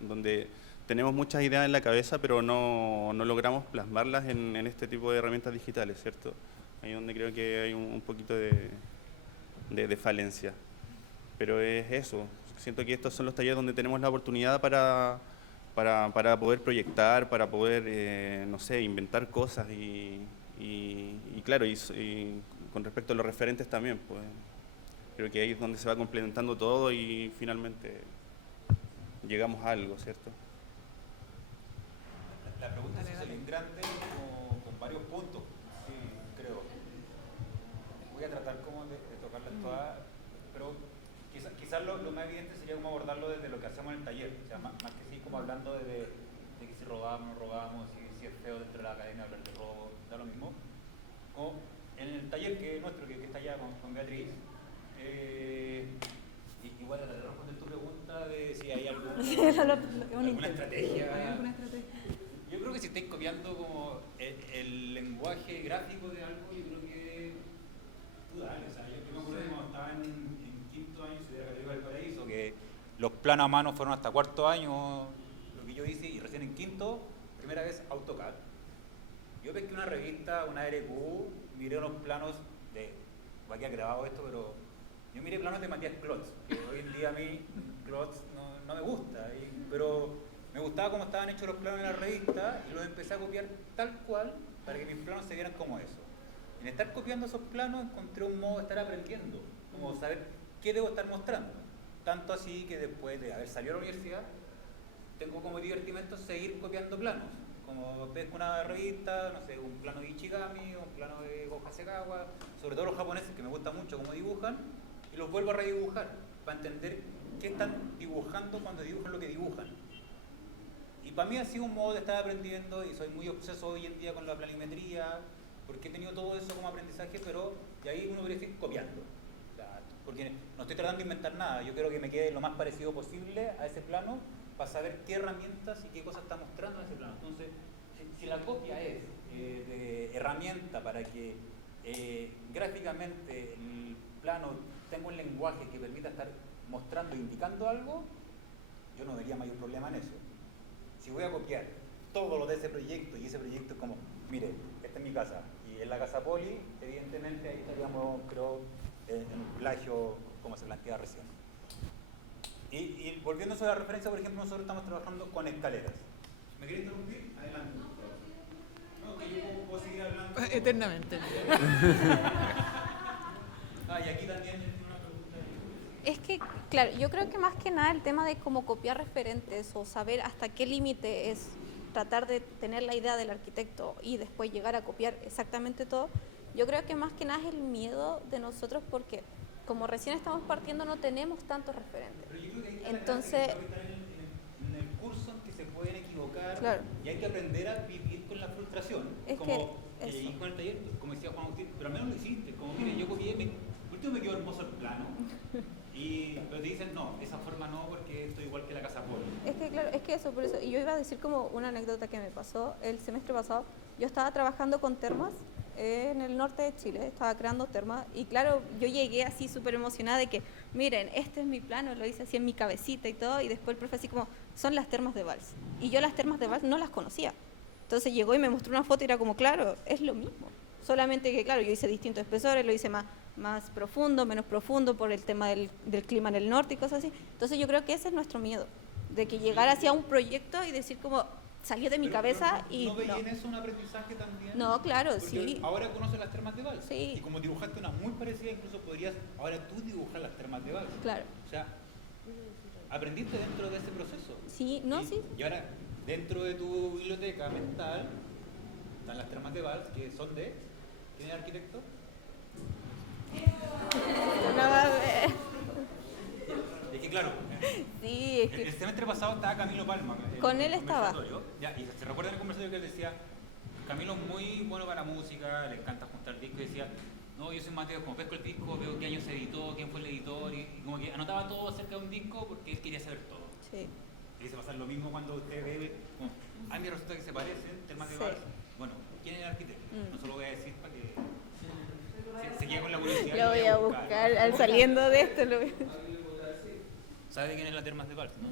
Donde tenemos muchas ideas en la cabeza, pero no logramos plasmarlas en este tipo de herramientas digitales, ¿cierto? Ahí es donde creo que hay un poquito de falencia. Pero es eso, siento que estos son los talleres donde tenemos la oportunidad para poder proyectar, para poder, no sé, inventar cosas y claro, y con respecto a los referentes también, pues creo que ahí es donde se va complementando todo y finalmente llegamos a algo, ¿cierto? La pregunta se hizo bien grande, con varios puntos, sí, creo. Voy a tratar como de tocarlas todas, pero quizás lo más evidente sería como abordarlo desde lo que hacemos en el taller, o sea, más que sí como hablando de que si robamos, no robamos, si es feo dentro de la academia hablar de robo, da lo mismo. Como en el taller que es nuestro, que está allá con Beatriz, igual a tratar de responder tu pregunta de si hay alguna estrategia. Yo creo que si estáis copiando como el lenguaje gráfico de algo, yo creo que tú dale, o sea, yo me acuerdo cuando estaba en quinto año de la Católica del Paraíso, que los planos a mano fueron hasta cuarto año, lo que yo hice, y recién en quinto, primera vez AutoCAD. Yo pesqué una revista, una RQ, miré unos planos de, va a quedar grabado esto, pero yo miré planos de Matías Klotz, que hoy en día a mí Klotz no me gusta, pero me gustaba cómo estaban hechos los planos en la revista y los empecé a copiar tal cual para que mis planos se vieran como eso. En estar copiando esos planos encontré un modo de estar aprendiendo, como saber qué debo estar mostrando. Tanto así que después de haber salido a la universidad, tengo como divertimento seguir copiando planos. Como pesco una revista, no sé, un plano de Ichigami, un plano de Go Hasegawa, sobre todo los japoneses que me gusta mucho cómo dibujan, y los vuelvo a redibujar para entender qué están dibujando cuando dibujan lo que dibujan. Y para mí ha sido un modo de estar aprendiendo y soy muy obseso hoy en día con la planimetría, porque he tenido todo eso como aprendizaje, pero de ahí uno podría decir copiando. O sea, porque no estoy tratando de inventar nada, yo quiero que me quede lo más parecido posible a ese plano para saber qué herramientas y qué cosas está mostrando en ese plano. Entonces, si la copia es de herramienta para que gráficamente el plano tenga un lenguaje que permita estar mostrando e indicando algo, yo no vería mayor problema en eso. Si voy a copiar todo lo de ese proyecto y ese proyecto es como, mire, esta es mi casa y en la casa Poli, evidentemente ahí estaríamos, creo, en un plagio como se planteaba recién. Y volviendo a la referencia, por ejemplo, nosotros estamos trabajando con escaleras. ¿Me quiere interrumpir? Adelante. No, que yo puedo seguir hablando. Eternamente. Y aquí también una pregunta. Es que, claro, yo creo que más que nada el tema de cómo copiar referentes o saber hasta qué límite es tratar de tener la idea del arquitecto y después llegar a copiar exactamente todo, yo creo que más que nada es el miedo de nosotros porque como recién estamos partiendo no tenemos tantos referentes. Pero yo creo que ahí está Entonces, en el curso en que se pueden equivocar, claro, y hay que aprender a vivir con la frustración. Es como que eso. y con el taller, como decía Juan Agustín, pero al menos lo hiciste. Como, mire, yo copié, último me quedó hermoso el plano. Pero te dicen, no, esa forma no, porque esto es igual que la casa Poli. Es que claro, es que eso, por eso, y yo iba a decir como una anécdota que me pasó el semestre pasado, yo estaba trabajando con termas en el norte de Chile, estaba creando termas, y claro, yo llegué así súper emocionada de que, miren, este es mi plano, lo hice así en mi cabecita y todo, y después el profe así como, son las termas de Valls, y yo las termas de Valls no las conocía, entonces llegó y me mostró una foto y era como, claro, es lo mismo, solamente que claro, yo hice distintos espesores, lo hice más profundo, menos profundo por el tema del clima en el norte y cosas así. Entonces yo creo que ese es nuestro miedo, de que llegar hacia un proyecto y decir como salió de mi cabeza y ¿No veía en eso un aprendizaje también? No, claro, Porque sí. ahora conoces las termas de Valls. Sí. Y como dibujaste una muy parecida, incluso podrías ahora tú dibujar las termas de Valls. Claro. O sea, aprendiste dentro de ese proceso. Sí, no, sí. Y ahora, dentro de tu biblioteca mental, están las termas de Valls, que son de... ¿Quién es el arquitecto? Es que claro, Sí, es que el semestre pasado estaba Camilo Palma. Con él estaba. Ya, y se recuerda en el conversatorio que él decía, Camilo es muy bueno para música, le encanta juntar discos, y decía, no, yo soy Mateo, como pesco el disco, veo qué año se editó, quién fue el editor, y como que anotaba todo acerca de un disco porque él quería saber todo. Sí. Y dice pasar lo mismo cuando usted ve, como, mira, resulta que se parecen, temas de Sí. Valls. Bueno, ¿quién es el arquitecto? No se lo voy a decir para que se quede con la curiosidad. Lo voy a buscar, al saliendo de esto lo voy ¿Sabe quién es la termas de Valls? ¿No?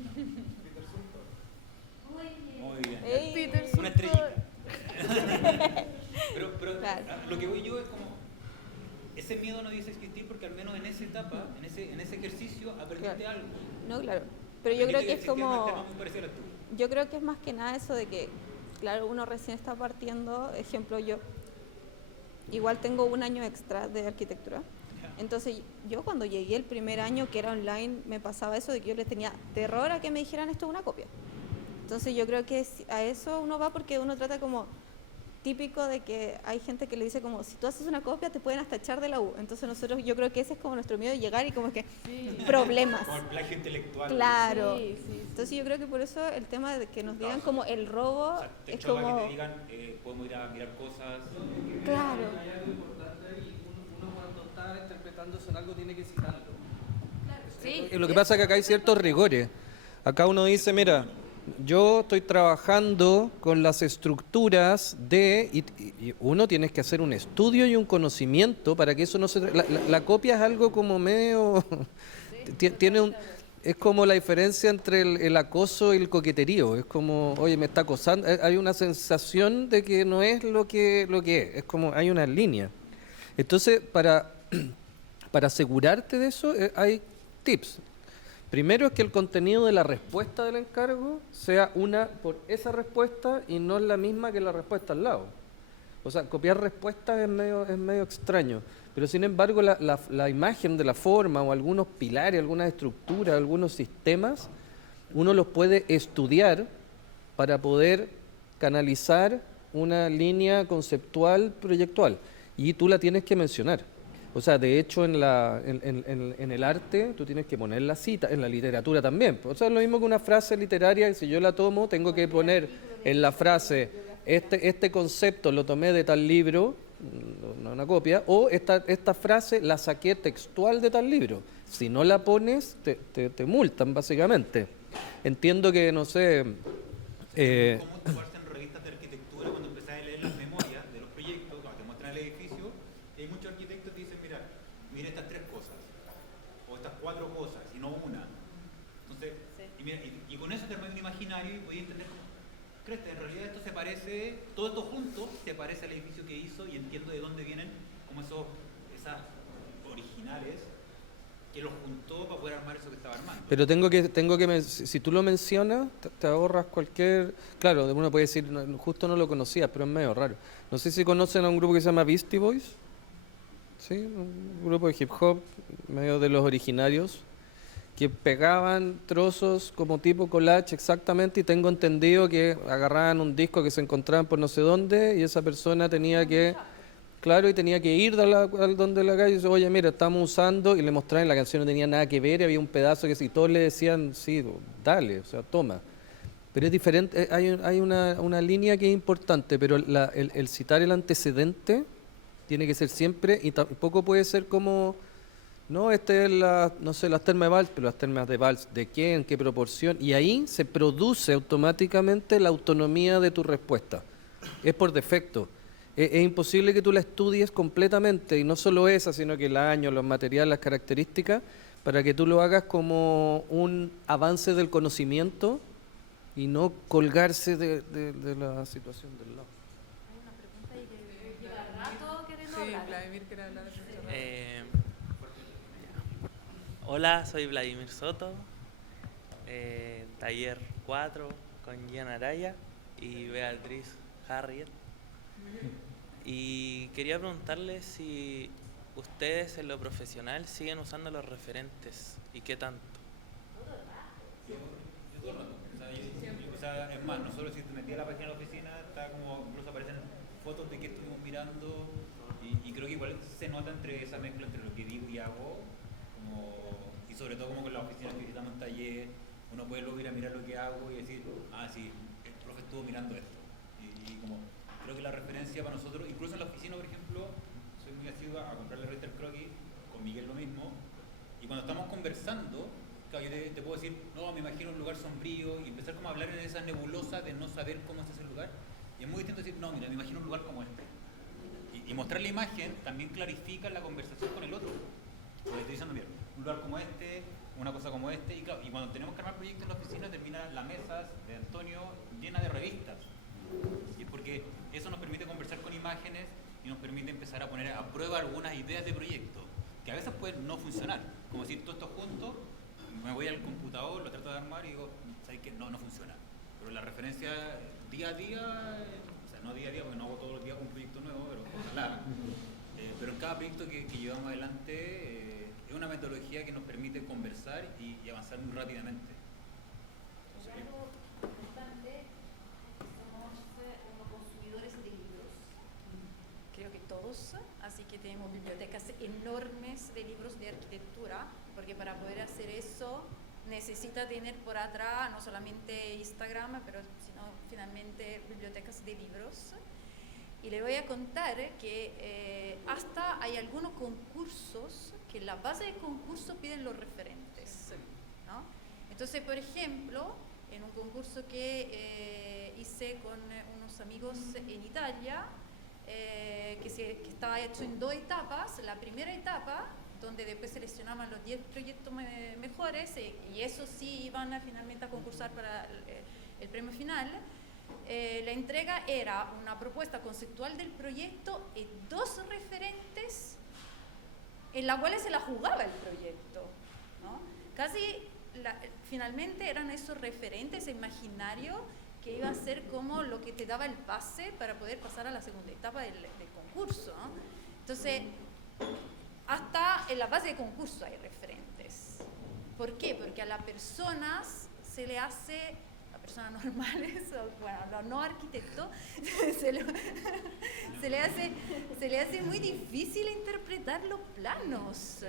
Muy bien. Ey. Una estrellita. pero Claro. lo que voy yo es como, ese miedo no dice existir porque al menos en esa etapa, en ese ejercicio, aprendiste Claro. algo. No, claro. Pero yo creo que es existía una como... terma muy parecida a la tuya. Yo creo que es más que nada eso de que, claro, uno recién está partiendo, ejemplo yo, igual tengo un año extra de arquitectura, entonces yo cuando llegué el primer año que era online me pasaba eso de que yo le tenía terror a que me dijeran esto es una copia. Entonces yo creo que a eso uno va porque uno trata como típico de que hay gente que le dice como si tú haces una copia te pueden hasta echar de la U. Entonces nosotros yo creo que ese es como nuestro miedo de llegar y como que problemas. Como el plagio intelectual. Claro. Sí, sí. Entonces yo creo que por eso el tema de que nos digan como el robo O sea, te es choca como... que te digan, podemos ir a mirar cosas. Claro. Hay algo importante ahí, uno cuando está interpretando eso en algo tiene que citarlo. Sí. Lo que pasa es que acá hay ciertos rigores. Acá uno dice, mira, yo estoy trabajando con las estructuras de... Y uno tiene que hacer un estudio y un conocimiento para que eso no se... La copia es algo como medio... tiene un... Es como la diferencia entre el acoso y el coqueterío. Es como, oye, me está acosando. Hay una sensación de que no es lo que es. Es como, hay una línea. Entonces, para asegurarte de eso, hay tips. Primero es que el contenido de la respuesta del encargo sea una por esa respuesta y no es la misma que la respuesta al lado. O sea, copiar respuestas es medio extraño. Pero sin embargo, la imagen de la forma o algunos pilares, algunas estructuras, algunos sistemas, uno los puede estudiar para poder canalizar una línea conceptual, proyectual. Y tú la tienes que mencionar. O sea, de hecho, en el arte tú tienes que poner la cita, en la literatura también. O sea, es lo mismo que una frase literaria, si yo la tomo, tengo que poner en la frase, este concepto lo tomé de tal libro, no una copia, o esta frase la saqué textual de tal libro. Si no la pones, te multan, básicamente. Entiendo que, no sé... ¿Cómo tomarse en revistas de arquitectura cuando empezás a leer las memorias de los proyectos, cuando te muestran el edificio? Y hay muchos arquitectos que dicen, mira estas 3 cosas, o estas 4 cosas, y no una. Entonces, y con eso te armas un imaginario y podías entender cómo, crees, en realidad esto se parece, todo esto junto se parece al edificio que hizo, y entiendo de dónde vienen como esas originales que los juntó para poder armar eso que estaba armando. Pero si tú lo mencionas, te ahorras cualquier... Claro, uno puede decir, justo no lo conocías, pero es medio raro. No sé si conocen a un grupo que se llama Beastie Boys. Sí, un grupo de hip hop, medio de los originarios, que pegaban trozos como tipo collage exactamente, y tengo entendido que agarraban un disco que se encontraban por no sé dónde, y esa persona tenía que... Claro, y tenía que ir donde la calle y dice, oye, mira, estamos usando, y le mostraban, la canción no tenía nada que ver, y había un pedazo que si todos le decían, sí, dale, o sea, toma. Pero es diferente, hay una línea que es importante, pero el citar el antecedente tiene que ser siempre, y tampoco puede ser como, no, es no sé, las termas de Valls, pero las termas de Valls, ¿de qué, en qué proporción? Y ahí se produce automáticamente la autonomía de tu respuesta. Es por defecto. Es imposible que tú la estudies completamente, y no solo esa, sino que el año, los materiales, las características, para que tú lo hagas como un avance del conocimiento y no colgarse de la situación del lado. Hay una pregunta ahí que lleva rato queriendo hablar. Vladimir quiere hablar. Hola, soy Vladimir Soto, taller 4 con Gian Araya y Beatriz Harriet. Y quería preguntarle si ustedes en lo profesional siguen usando los referentes y qué tanto. Yo todo el rato. O sea, es más, nosotros si te metías a la página de la oficina, está como, incluso aparecen fotos de qué estuvimos mirando, y creo que igual se nota entre esa mezcla entre lo que digo y hago, y sobre todo como con las oficinas que visitamos en taller, uno puede luego ir a mirar lo que hago y decir, sí, el profe estuvo mirando esto. Y como creo que la referencia para nosotros, incluso en la oficina, por ejemplo, soy muy asiduo a comprarle revista al croquis, con Miguel lo mismo, y cuando estamos conversando, claro, yo te puedo decir, no, me imagino un lugar sombrío, y empezar como a hablar en esa nebulosa de no saber cómo es ese lugar, y es muy distinto decir, no, mira, me imagino un lugar como este. Y mostrar la imagen también clarifica la conversación con el otro. Porque estoy diciendo, mira, un lugar como este, una cosa como este, y claro, y cuando tenemos que armar proyectos en la oficina, termina la mesa de Antonio llena de revistas. Y es porque eso nos permite conversar con imágenes y nos permite empezar a poner a prueba algunas ideas de proyecto, que a veces pueden no funcionar. Como decir, todo esto junto, me voy al computador, lo trato de armar y digo, ¿sabes qué? No funciona. Pero la referencia día a día, o sea, no día a día porque no hago todos los días un proyecto nuevo, pero ojalá. Pero en cada proyecto que llevamos adelante es una metodología que nos permite conversar y avanzar muy rápidamente. Creo que todos, así que tenemos bibliotecas enormes de libros de arquitectura, porque para poder hacer eso necesita tener por atrás no solamente Instagram, pero sino finalmente bibliotecas de libros. Y le voy a contar que hasta hay algunos concursos que en la base de concurso piden los referentes, ¿no? Entonces, por ejemplo, en un concurso que hice con unos amigos en Italia, que estaba hecho en 2 etapas. La primera etapa, donde después seleccionaban los 10 proyectos mejores, y esos sí iban finalmente a concursar para el premio final. La entrega era una propuesta conceptual del proyecto y 2 referentes en las cuales se la jugaba el proyecto, ¿no? Finalmente eran esos referentes imaginarios que iba a ser como lo que te daba el pase para poder pasar a la segunda etapa del concurso, ¿no? Entonces, hasta en la base de concurso hay referentes. ¿Por qué? Porque a las personas se le hace, a personas normales, bueno, los no arquitectos, se le hace muy difícil interpretar los planos.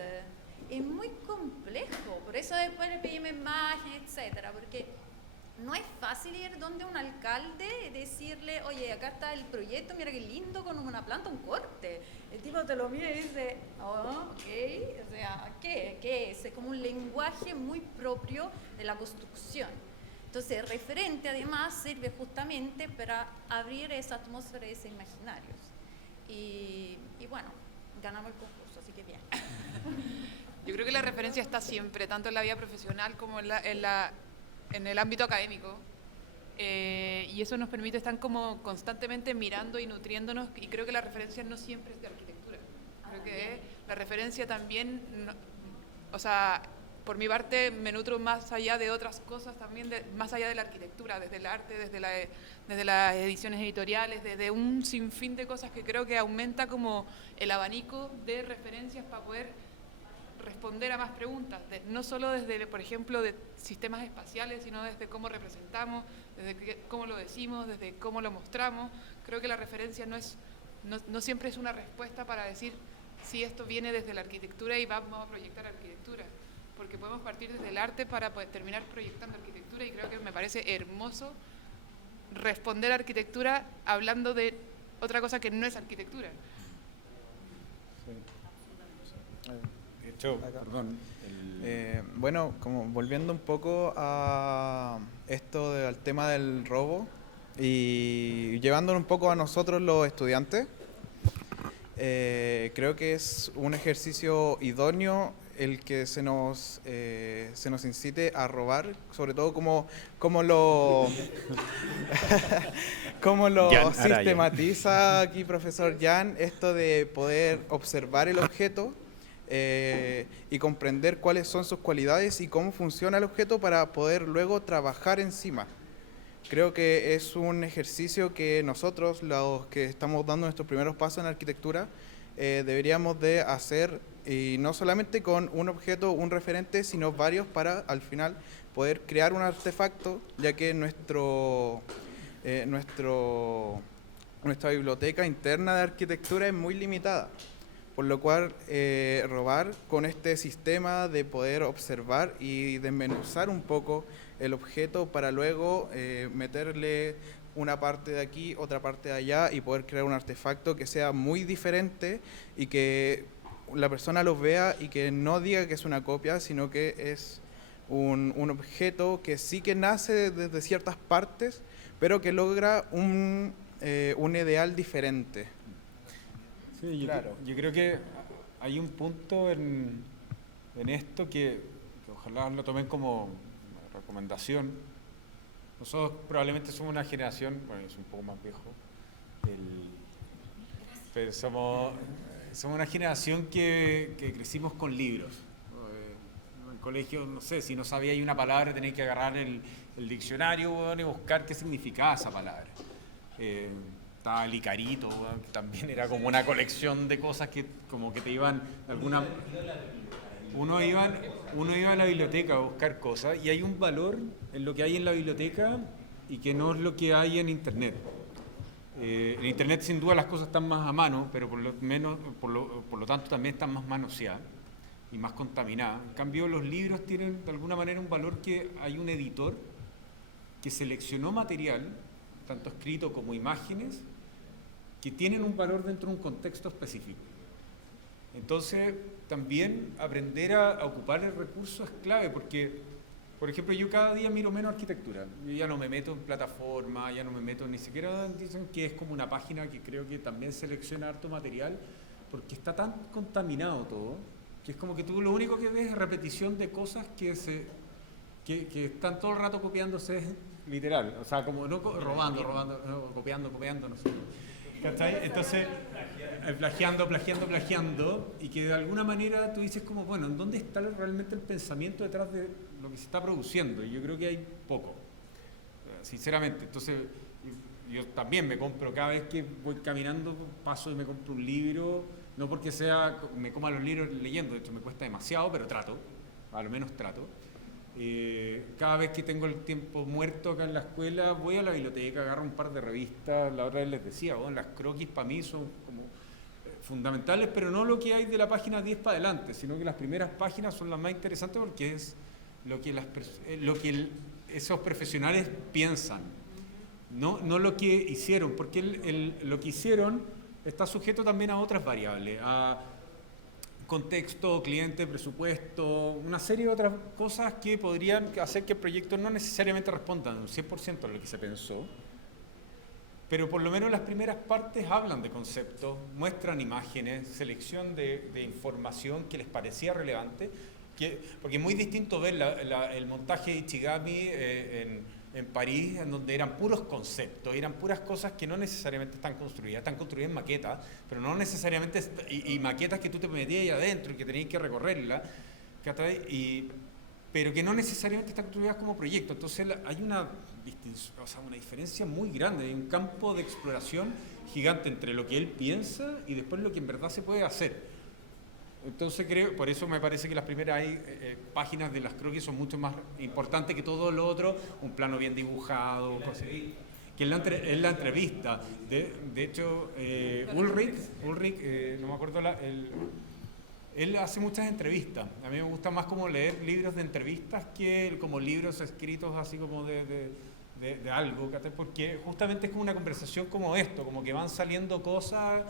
Es muy complejo, por eso después le pedimos imagen, etcétera, porque no es fácil ir donde un alcalde y decirle, oye, acá está el proyecto, mira qué lindo, con una planta, un corte. El tipo te lo mira y dice, oh, ok, o sea, ¿qué es? Es como un lenguaje muy propio de la construcción. Entonces, referente además sirve justamente para abrir esa atmósfera y ese imaginarios. Y bueno, ganamos el concurso, así que bien. Yo creo que la referencia está siempre, tanto en la vida profesional como en el ámbito académico. Y eso nos permite estar como constantemente mirando y nutriéndonos, y creo que la referencia no siempre es de arquitectura. Creo que la referencia también, o sea, por mi parte me nutro más allá de otras cosas también, más allá de la arquitectura, desde el arte, desde las ediciones editoriales, desde un sinfín de cosas que creo que aumenta como el abanico de referencias para poder responder a más preguntas, no solo desde, por ejemplo, de sistemas espaciales, sino desde cómo representamos, desde cómo lo decimos, desde cómo lo mostramos. Creo que la referencia no siempre es una respuesta para decir si esto viene desde la arquitectura y vamos a proyectar arquitectura, porque podemos partir desde el arte para poder terminar proyectando arquitectura, y creo que me parece hermoso responder a arquitectura hablando de otra cosa que no es arquitectura. De hecho, perdón. Bueno, como volviendo un poco a esto al tema del robo y llevándolo un poco a nosotros los estudiantes, creo que es un ejercicio idóneo el que se nos incite a robar, sobre todo como lo sistematiza aquí profesor Jan, esto de poder observar el objeto y comprender cuáles son sus cualidades y cómo funciona el objeto para poder luego trabajar encima. Creo que es un ejercicio que nosotros, los que estamos dando nuestros primeros pasos en arquitectura, deberíamos de hacer, y no solamente con un objeto, un referente, sino varios para al final poder crear un artefacto, ya que nuestra biblioteca interna de arquitectura es muy limitada. Por lo cual, robar con este sistema de poder observar y desmenuzar un poco el objeto para luego meterle una parte de aquí, otra parte de allá y poder crear un artefacto que sea muy diferente y que la persona lo vea y que no diga que es una copia, sino que es un objeto que sí que nace desde ciertas partes, pero que logra un ideal diferente. Sí, claro. Yo creo que hay un punto en esto que ojalá lo tomen como recomendación. Nosotros probablemente somos una generación, bueno, yo soy un poco más viejo, pero somos una generación que crecimos con libros. En el colegio, no sé, si no sabíais una palabra tenéis que agarrar el diccionario, bueno, y buscar qué significaba esa palabra. Estaba el Icarito, bueno, que también era como una colección de cosas que como que te iban alguna. Uno iba a la biblioteca a buscar cosas, y hay un valor en lo que hay en la biblioteca y que no es lo que hay en internet. En internet sin duda las cosas están más a mano, pero por lo tanto también están más manoseadas y más contaminadas. En cambio, los libros tienen de alguna manera un valor, que hay un editor que seleccionó material, tanto escrito como imágenes, que tienen un valor dentro de un contexto específico. Entonces, también aprender a ocupar el recurso es clave, porque, por ejemplo, yo cada día miro menos arquitectura. Yo ya no me meto en plataforma, ya no me meto, ni siquiera dicen que es como una página que creo que también selecciona harto material, porque está tan contaminado todo, que es como que tú lo único que ves es repetición de cosas que están todo el rato copiándose, literal. O sea, como no robando, no, copiando, no sé. ¿Cachai? Entonces, plagiando, y que de alguna manera tú dices como, bueno, ¿en dónde está realmente el pensamiento detrás de lo que se está produciendo? Y yo creo que hay poco, sinceramente. Entonces, yo también me compro, cada vez que voy caminando, paso y me compro un libro, no porque me coma los libros leyendo, de hecho me cuesta demasiado, pero trato, a lo menos trato. Cada vez que tengo el tiempo muerto acá en la escuela, voy a la biblioteca, agarro un par de revistas. La otra vez les decía, bueno, las croquis para mí son como fundamentales, pero no lo que hay de la página 10 para adelante, sino que las primeras páginas son las más interesantes, porque es lo que esos profesionales piensan, no lo que hicieron, porque lo que hicieron está sujeto también a otras variables, a contexto, cliente, presupuesto, una serie de otras cosas que podrían hacer que el proyecto no necesariamente respondan un 100% a lo que se pensó, pero por lo menos las primeras partes hablan de conceptos, muestran imágenes, selección de información que les parecía relevante, porque es muy distinto ver el montaje de Ichigami en París, en donde eran puros conceptos, eran puras cosas que no necesariamente están construidas en maquetas, pero no necesariamente, y maquetas que tú te metías ahí adentro y que tenías que recorrerlas, pero que no necesariamente están construidas como proyecto. Entonces hay una diferencia muy grande, hay un campo de exploración gigante entre lo que él piensa y después lo que en verdad se puede hacer. Entonces por eso me parece que las primeras páginas de las croquis son mucho más importantes que todo lo otro, un plano bien dibujado, cosas así. Que en la entrevista, de hecho, Ulrich, no me acuerdo, él hace muchas entrevistas. A mí me gusta más como leer libros de entrevistas que como libros escritos así como de algo, porque justamente es como una conversación como esto, como que van saliendo cosas,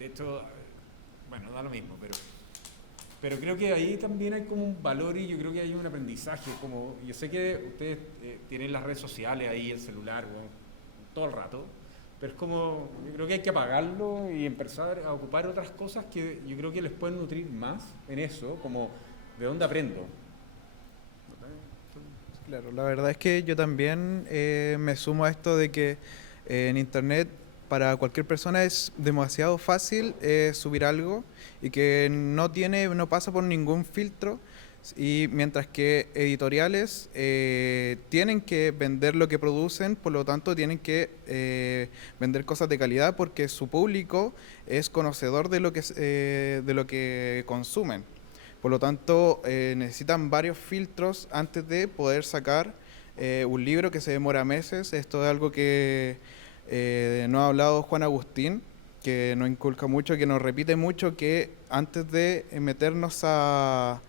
de hecho, bueno, da lo mismo, pero creo que ahí también hay como un valor y yo creo que hay un aprendizaje, como yo sé que ustedes tienen las redes sociales ahí, el celular, bueno, todo el rato, pero es como, yo creo que hay que apagarlo y empezar a ocupar otras cosas que yo creo que les pueden nutrir más en eso, como de dónde aprendo. Claro, la verdad es que yo también me sumo a esto de que en internet para cualquier persona es demasiado fácil subir algo y que no pasa por ningún filtro, y mientras que editoriales tienen que vender lo que producen, por lo tanto tienen que vender cosas de calidad porque su público es conocedor de lo que consumen. Por lo tanto, necesitan varios filtros antes de poder sacar un libro que se demora meses. Esto es algo que nos ha hablado Juan Agustín, que nos inculca mucho, que nos repite mucho, que antes de meternos a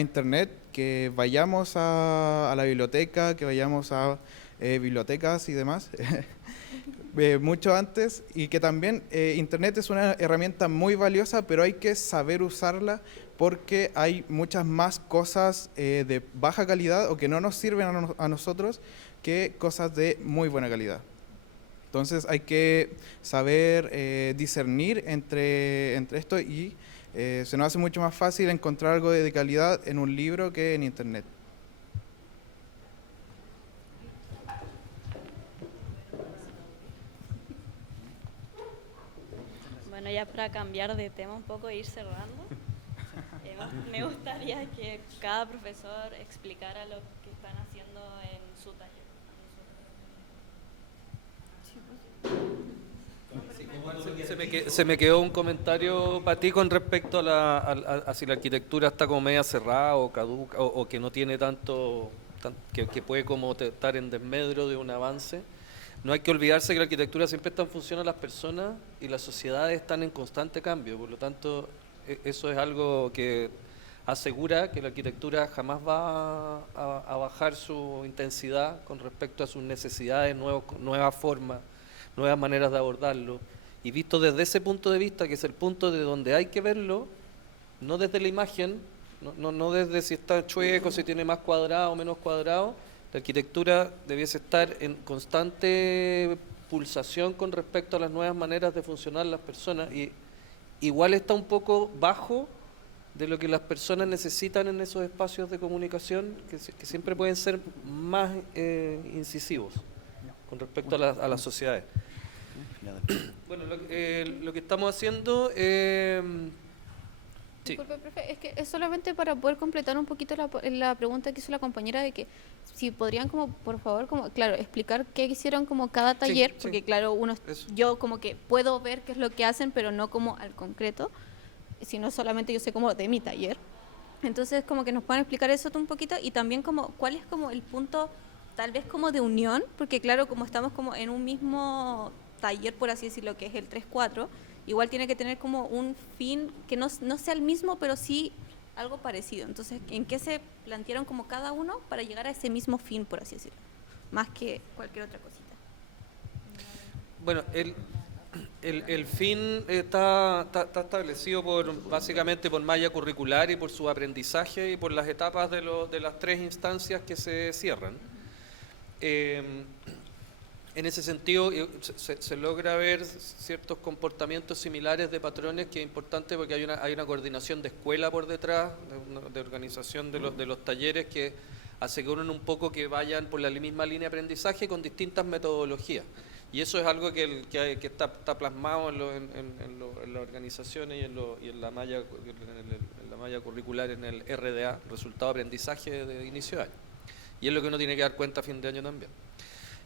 internet, que vayamos a la biblioteca, que vayamos a bibliotecas y demás, mucho antes, y que también internet es una herramienta muy valiosa, pero hay que saber usarla porque hay muchas más cosas de baja calidad o que no nos sirven a nosotros que cosas de muy buena calidad. Entonces hay que saber discernir entre esto y se nos hace mucho más fácil encontrar algo de calidad en un libro que en internet. Bueno, ya para cambiar de tema un poco e ir cerrando, me gustaría que cada profesor explicara lo que están haciendo en su taller. Se me quedó un comentario para ti con respecto a si la arquitectura está como media cerrada o caduca o que no tiene que puede como estar en desmedro de un avance. No hay que olvidarse que la arquitectura siempre está en función a las personas y las sociedades están en constante cambio, por lo tanto eso es algo que asegura que la arquitectura jamás va a bajar su intensidad con respecto a sus necesidades, nuevas formas, nuevas maneras de abordarlo. Y visto desde ese punto de vista, que es el punto de donde hay que verlo, no desde la imagen, no desde si está chueco, si tiene más cuadrado o menos cuadrado, la arquitectura debiese estar en constante pulsación con respecto a las nuevas maneras de funcionar las personas, y igual está un poco bajo de lo que las personas necesitan en esos espacios de comunicación que siempre pueden ser más incisivos con respecto a las sociedades. Bueno, lo que estamos haciendo... Sí. Disculpe, profe, es que es solamente para poder completar un poquito la pregunta que hizo la compañera de que si podrían como, por favor, como claro, explicar qué hicieron como cada taller, Sí, porque claro, yo como que puedo ver qué es lo que hacen, pero no como al concreto, sino solamente yo sé como de mi taller. Entonces como que nos puedan explicar eso un poquito y también como cuál es como el punto tal vez como de unión, porque claro, como estamos como en un mismo taller, por así decirlo, que es el 3-4, igual tiene que tener como un fin que no sea el mismo, pero sí algo parecido. Entonces, ¿en qué se plantearon como cada uno para llegar a ese mismo fin, por así decirlo? Más que cualquier otra cosita. Bueno, el fin está establecido básicamente por malla curricular y por su aprendizaje y por las etapas de las 3 instancias que se cierran. En ese sentido, se logra ver ciertos comportamientos similares de patrones, que es importante porque hay una coordinación de escuela por detrás, de organización de los talleres, que aseguran un poco que vayan por la misma línea de aprendizaje con distintas metodologías. Y eso es algo que está plasmado en las organizaciones y en la malla curricular, en el RDA, resultado de aprendizaje de inicio de año. Y es lo que uno tiene que dar cuenta a fin de año también.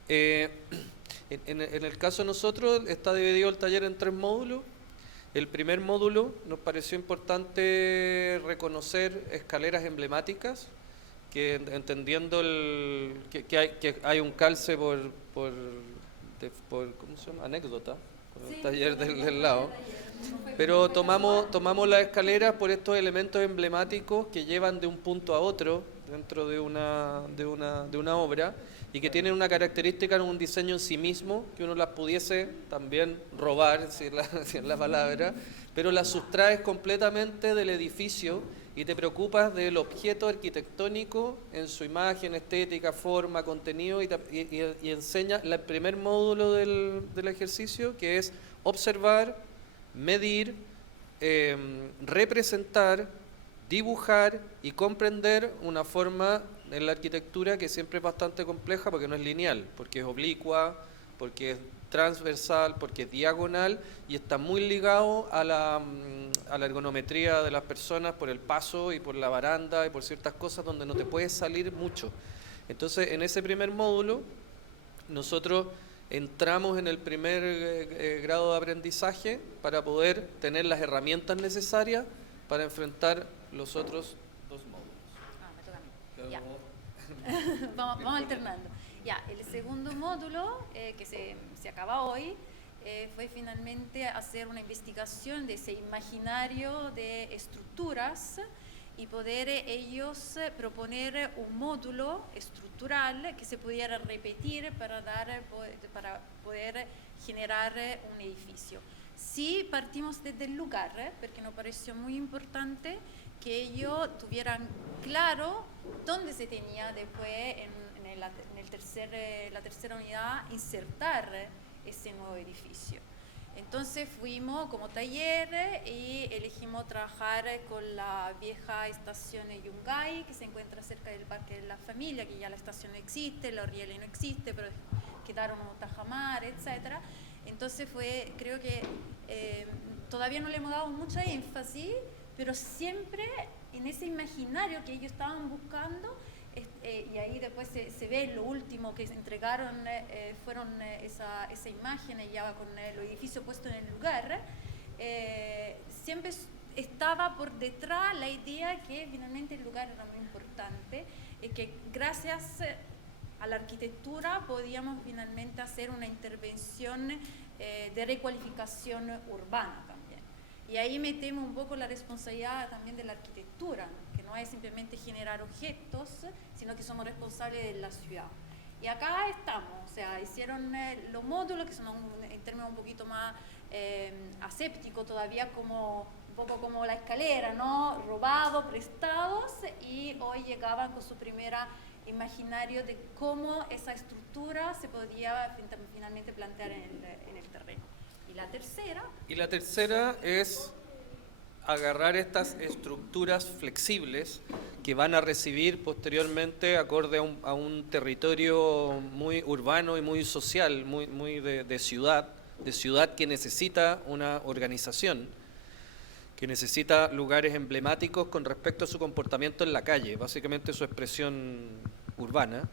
En el caso de nosotros está dividido el taller en 3 módulos. El primer módulo nos pareció importante reconocer escaleras emblemáticas, que entendiendo que hay un calce por ¿cómo se llama? Anécdota, con el taller del lado. Pero tomamos las escaleras por estos elementos emblemáticos que llevan de un punto a otro dentro de una obra, y que tienen una característica en un diseño en sí mismo, que uno las pudiese también robar, si es la palabra, pero las sustraes completamente del edificio y te preocupas del objeto arquitectónico en su imagen, estética, forma, contenido, y enseña el primer módulo del ejercicio, que es observar, medir, representar, dibujar y comprender una forma en la arquitectura que siempre es bastante compleja, porque no es lineal, porque es oblicua, porque es transversal, porque es diagonal, y está muy ligado a la ergonometría de las personas por el paso y por la baranda y por ciertas cosas donde no te puedes salir mucho. Entonces, en ese primer módulo, nosotros entramos en el primer grado de aprendizaje para poder tener las herramientas necesarias para enfrentar los otros 2 módulos. Me toca a mí. Ya. vamos alternando. Ya, el segundo módulo, que se acaba hoy, fue finalmente hacer una investigación de ese imaginario de estructuras y poder ellos proponer un módulo estructural que se pudiera repetir para poder generar un edificio. Sí partimos desde el lugar, porque nos pareció muy importante que ellos tuvieran claro dónde se tenía después en la tercera unidad insertar ese nuevo edificio. Entonces fuimos como taller y elegimos trabajar con la vieja estación de Yungay, que se encuentra cerca del Parque de la Familia, que ya la estación no existe, la Orriele no existe, pero quedaron unos tajamar, etc. Entonces creo que todavía no le hemos dado mucha énfasis, pero siempre en ese imaginario que ellos estaban buscando, y ahí después se ve lo último que se entregaron, fueron esa imagen ya con el edificio puesto en el lugar, siempre estaba por detrás la idea que finalmente el lugar era muy importante, y que gracias a la arquitectura podíamos finalmente hacer una intervención de recualificación urbana también. Y ahí metemos un poco la responsabilidad también de la arquitectura, ¿no? Que no es simplemente generar objetos, sino que somos responsables de la ciudad. Y acá estamos, o sea, hicieron los módulos, que son en términos un poquito más asépticos todavía, un poco como la escalera, ¿no? Robados, prestados, y hoy llegaban con su primera imaginario de cómo esa estructura se podía finalmente plantear en el terreno. Y la tercera es agarrar estas estructuras flexibles que van a recibir posteriormente, acorde a un territorio muy urbano y muy social, muy de ciudad que necesita una organización, que necesita lugares emblemáticos con respecto a su comportamiento en la calle, básicamente su expresión urbana.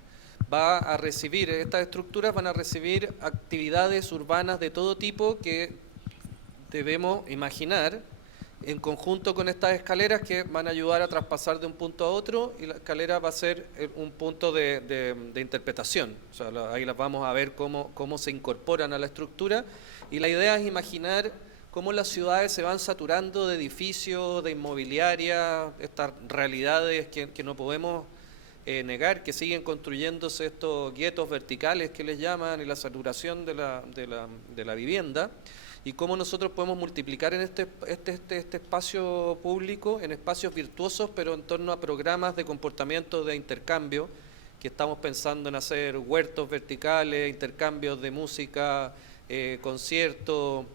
Estas estructuras van a recibir actividades urbanas de todo tipo que debemos imaginar en conjunto con estas escaleras, que van a ayudar a traspasar de un punto a otro, y la escalera va a ser un punto de interpretación. O sea, ahí las vamos a ver cómo se incorporan a la estructura, y la idea es imaginar cómo las ciudades se van saturando de edificios, de inmobiliaria, estas realidades que no podemos negar, que siguen construyéndose estos guetos verticales que les llaman, y la saturación de la vivienda, y cómo nosotros podemos multiplicar en este espacio público en espacios virtuosos, pero en torno a programas de comportamiento de intercambio, que estamos pensando en hacer huertos verticales, intercambios de música, conciertos,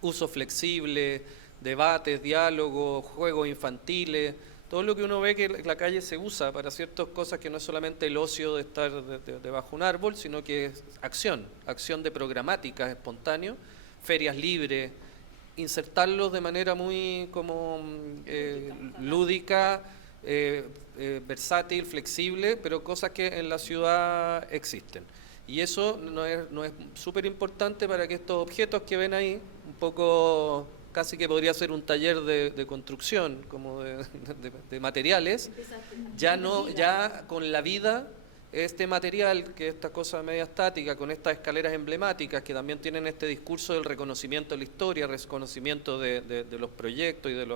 uso flexible, debates, diálogos, juegos infantiles, todo lo que uno ve que la calle se usa para ciertas cosas, que no es solamente el ocio de estar debajo un árbol, sino que es acción de programáticas espontáneos, ferias libres, insertarlos de manera muy como lúdica, versátil, flexible, pero cosas que en la ciudad existen. Y eso no es súper importante para que estos objetos que ven ahí, un poco casi que podría ser un taller de construcción, como de materiales, ya con la vida, este material, que esta cosa media estática, con estas escaleras emblemáticas que también tienen este discurso del reconocimiento de la historia, reconocimiento de los proyectos y de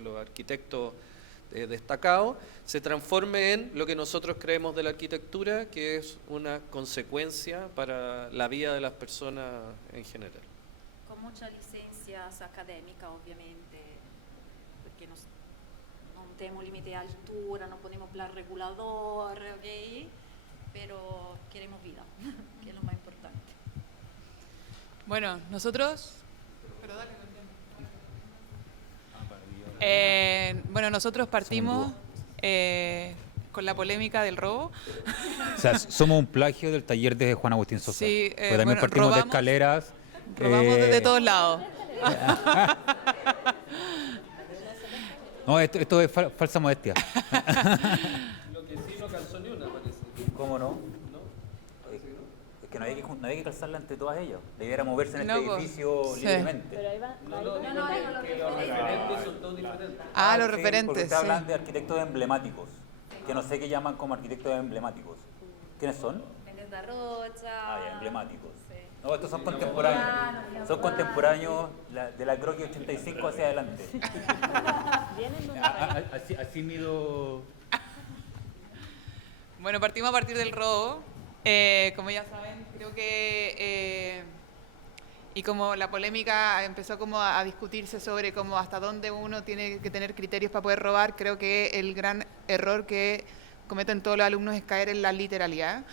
los arquitectos destacados, se transforme en lo que nosotros creemos de la arquitectura, que es una consecuencia para la vida de las personas en general. Con muchas licencias académicas, obviamente, porque no tenemos límite de altura, no ponemos plan regulador, ¿ok? Pero queremos vida, que es lo más importante. Bueno, nosotros... nosotros partimos con la polémica del robo. O sea, somos un plagio del taller de Juan Agustín Sosa. Sí, porque también partimos de escaleras. Robamos desde todos lados. No, esto es falsa modestia. Lo que sí no calzó ni una, parece. ¿Cómo no? Es que no hay que calzarla entre todas ellas. Debiera moverse en este edificio libremente. Pero ahí va. Los referentes son todos diferentes. Los referentes. Porque ustedes hablan de arquitectos emblemáticos, que no sé qué llaman como arquitectos emblemáticos. ¿Quiénes son? Mendes Rocha. Emblemáticos. No, estos son contemporáneos. Son contemporáneos de la croquis 85 hacia adelante. Así mido. Bueno, partimos a partir del robo. Como ya saben, creo que y como la polémica empezó como a discutirse sobre cómo hasta dónde uno tiene que tener criterios para poder robar, creo que el gran error que cometen todos los alumnos es caer en la literalidad.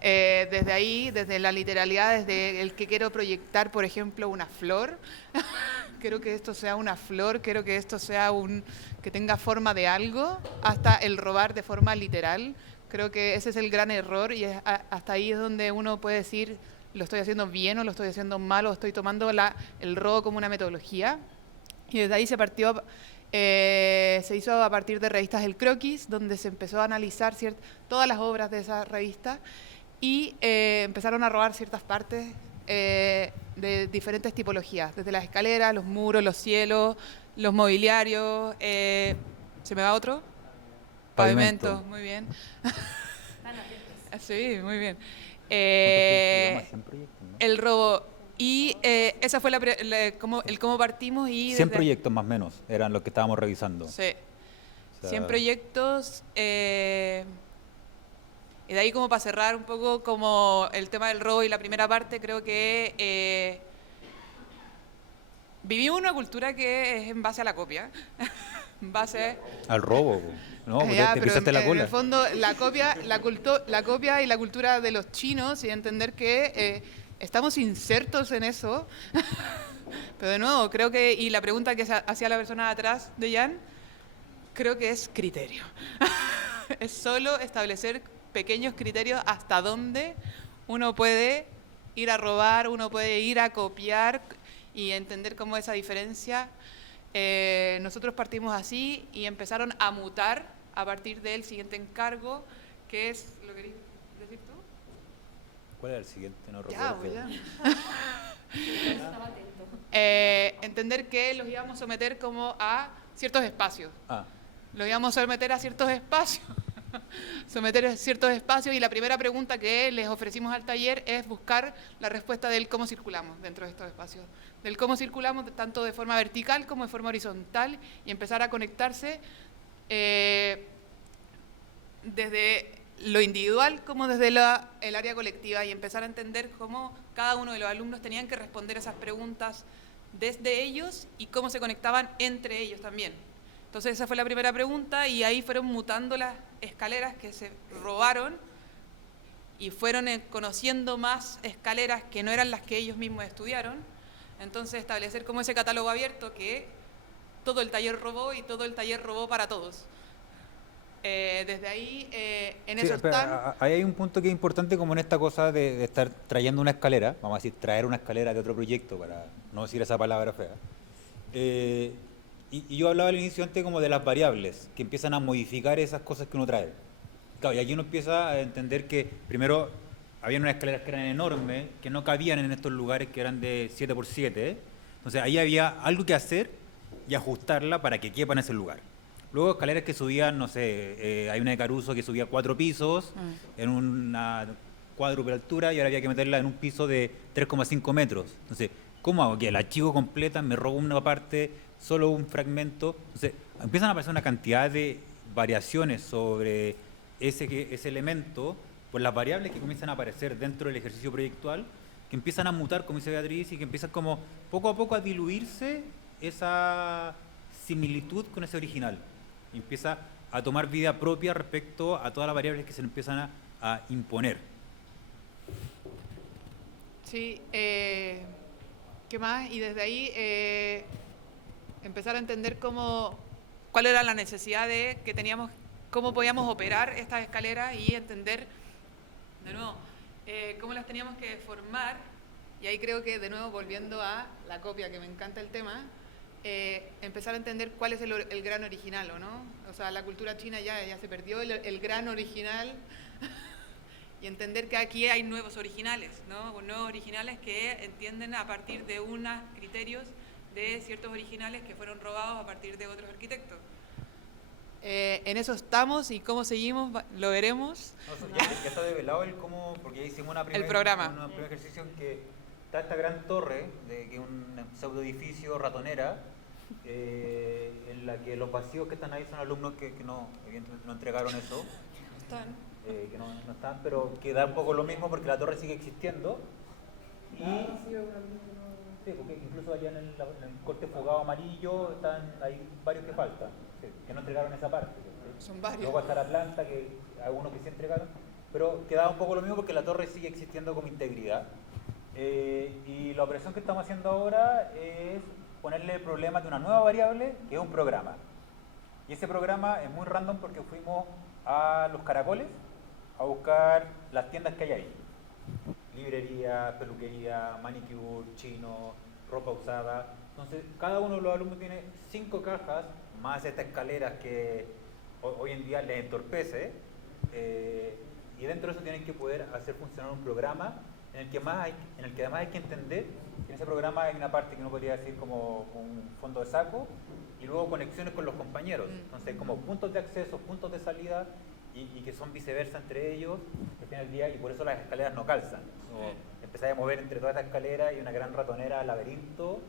Desde ahí, desde la literalidad, desde el que quiero proyectar, por ejemplo, una flor, quiero que esto sea una flor, quiero que esto sea que tenga forma de algo, hasta el robar de forma literal. Creo que ese es el gran error, y hasta ahí es donde uno puede decir, lo estoy haciendo bien o lo estoy haciendo mal, o estoy tomando el robo como una metodología. Y desde ahí se partió, se hizo a partir de revistas El Croquis, donde se empezó a analizar todas las obras de esa revista, y empezaron a robar ciertas partes de diferentes tipologías, desde las escaleras, los muros, los cielos, los mobiliarios. ¿Se me va otro? Pavimento, muy bien. Sí, muy bien. El robo. Y esa fue cómo partimos. Y 100 proyectos más o menos eran los que estábamos revisando. Sí. O sea, 100 proyectos. Y de ahí, como para cerrar un poco como el tema del robo y la primera parte, creo que vivimos una cultura que es en base a la copia. En base al robo. No, te pisaste la cola. En el fondo, la copia y la cultura de los chinos, y entender que estamos insertos en eso. Pero de nuevo, creo que, y la pregunta que hacía la persona de atrás de Jan, creo que es criterio. Es solo establecer pequeños criterios hasta dónde uno puede ir a robar, uno puede ir a copiar, y entender cómo esa diferencia. Nosotros partimos así y empezaron a mutar a partir del siguiente encargo, que es, ¿lo querías decir tú? ¿Cuál era el siguiente? No recuerdo. Entender que los íbamos a someter como a ciertos espacios. Los íbamos a someter a ciertos espacios. someter ciertos espacios, y la primera pregunta que les ofrecimos al taller es buscar la respuesta del cómo circulamos dentro de estos espacios, del cómo circulamos tanto de forma vertical como de forma horizontal, y empezar a conectarse desde lo individual como desde el área colectiva, y empezar a entender cómo cada uno de los alumnos tenían que responder esas preguntas desde ellos y cómo se conectaban entre ellos también. Entonces esa fue la primera pregunta, y ahí fueron mutando las escaleras que se robaron y fueron conociendo más escaleras que no eran las que ellos mismos estudiaron. Entonces establecer como ese catálogo abierto que todo el taller robó y todo el taller robó para todos. Desde ahí, en Sí, eso pero están... ahí hay un punto que es importante, como en esta cosa de estar trayendo una escalera, vamos a decir, traer una escalera de otro proyecto, para no decir esa palabra fea. Y yo hablaba al inicio antes como de las variables, que empiezan a modificar esas cosas que uno trae. Claro, y aquí uno empieza a entender que primero había unas escaleras que eran enormes, que no cabían en estos lugares que eran de 7x7, entonces ahí había algo que hacer y ajustarla para que quepa en ese lugar. Luego escaleras que subían, no sé, hay una de Caruso que subía 4 pisos en una cuádruple altura, y ahora había que meterla en un piso de 3,5 metros. Entonces, ¿cómo hago? Que la archivo completa, me robo una parte, solo un fragmento. Entonces, empiezan a aparecer una cantidad de variaciones sobre ese elemento, por las variables que comienzan a aparecer dentro del ejercicio proyectual, que empiezan a mutar, como dice Beatriz, y que empiezan como poco a poco a diluirse esa similitud con ese original. Y empieza a tomar vida propia respecto a todas las variables que se le empiezan a imponer. Sí, ¿qué más? Y desde ahí empezar a entender cuál era la necesidad que teníamos, cómo podíamos operar estas escaleras, y entender, de nuevo, cómo las teníamos que formar. Y ahí creo que, de nuevo, volviendo a la copia, que me encanta el tema, empezar a entender cuál es el gran original, ¿o no? O sea, la cultura china ya se perdió el gran original, y entender que aquí hay nuevos originales, ¿no? Nuevos originales que entienden a partir de unos criterios de ciertos originales que fueron robados a partir de otros arquitectos. En eso estamos, y cómo seguimos lo veremos. No, ya está develado el cómo, porque ya hicimos un primer ejercicio en que está esta gran torre, que es un pseudo edificio ratonera, en la que los vacíos que están ahí son alumnos que no, evidentemente no entregaron eso. Están. Que no están, pero que da un poco lo mismo porque la torre sigue existiendo. Sí, porque incluso allá en el corte fugado amarillo hay varios que faltan, que no entregaron esa parte. Son varios. Luego está la planta, que algunos que sí entregaron, pero queda un poco lo mismo porque la torre sigue existiendo como integridad. Y la operación que estamos haciendo ahora es ponerle el problema de una nueva variable, que es un programa. Y ese programa es muy random porque fuimos a Los Caracoles a buscar las tiendas que hay ahí. Librería, peluquería, manicure, chino, ropa usada. Entonces, cada uno de los alumnos tiene 5 cajas, más estas escaleras que hoy en día les entorpece. Y dentro de eso tienen que poder hacer funcionar un programa en el que además hay que entender que en ese programa hay una parte que uno podría decir como un fondo de saco, y luego conexiones con los compañeros. Entonces, como puntos de acceso, puntos de salida, y que son viceversa entre ellos al final del día, y por eso las escaleras no calzan. Empezáis a mover entre todas estas escaleras y una gran ratonera laberinto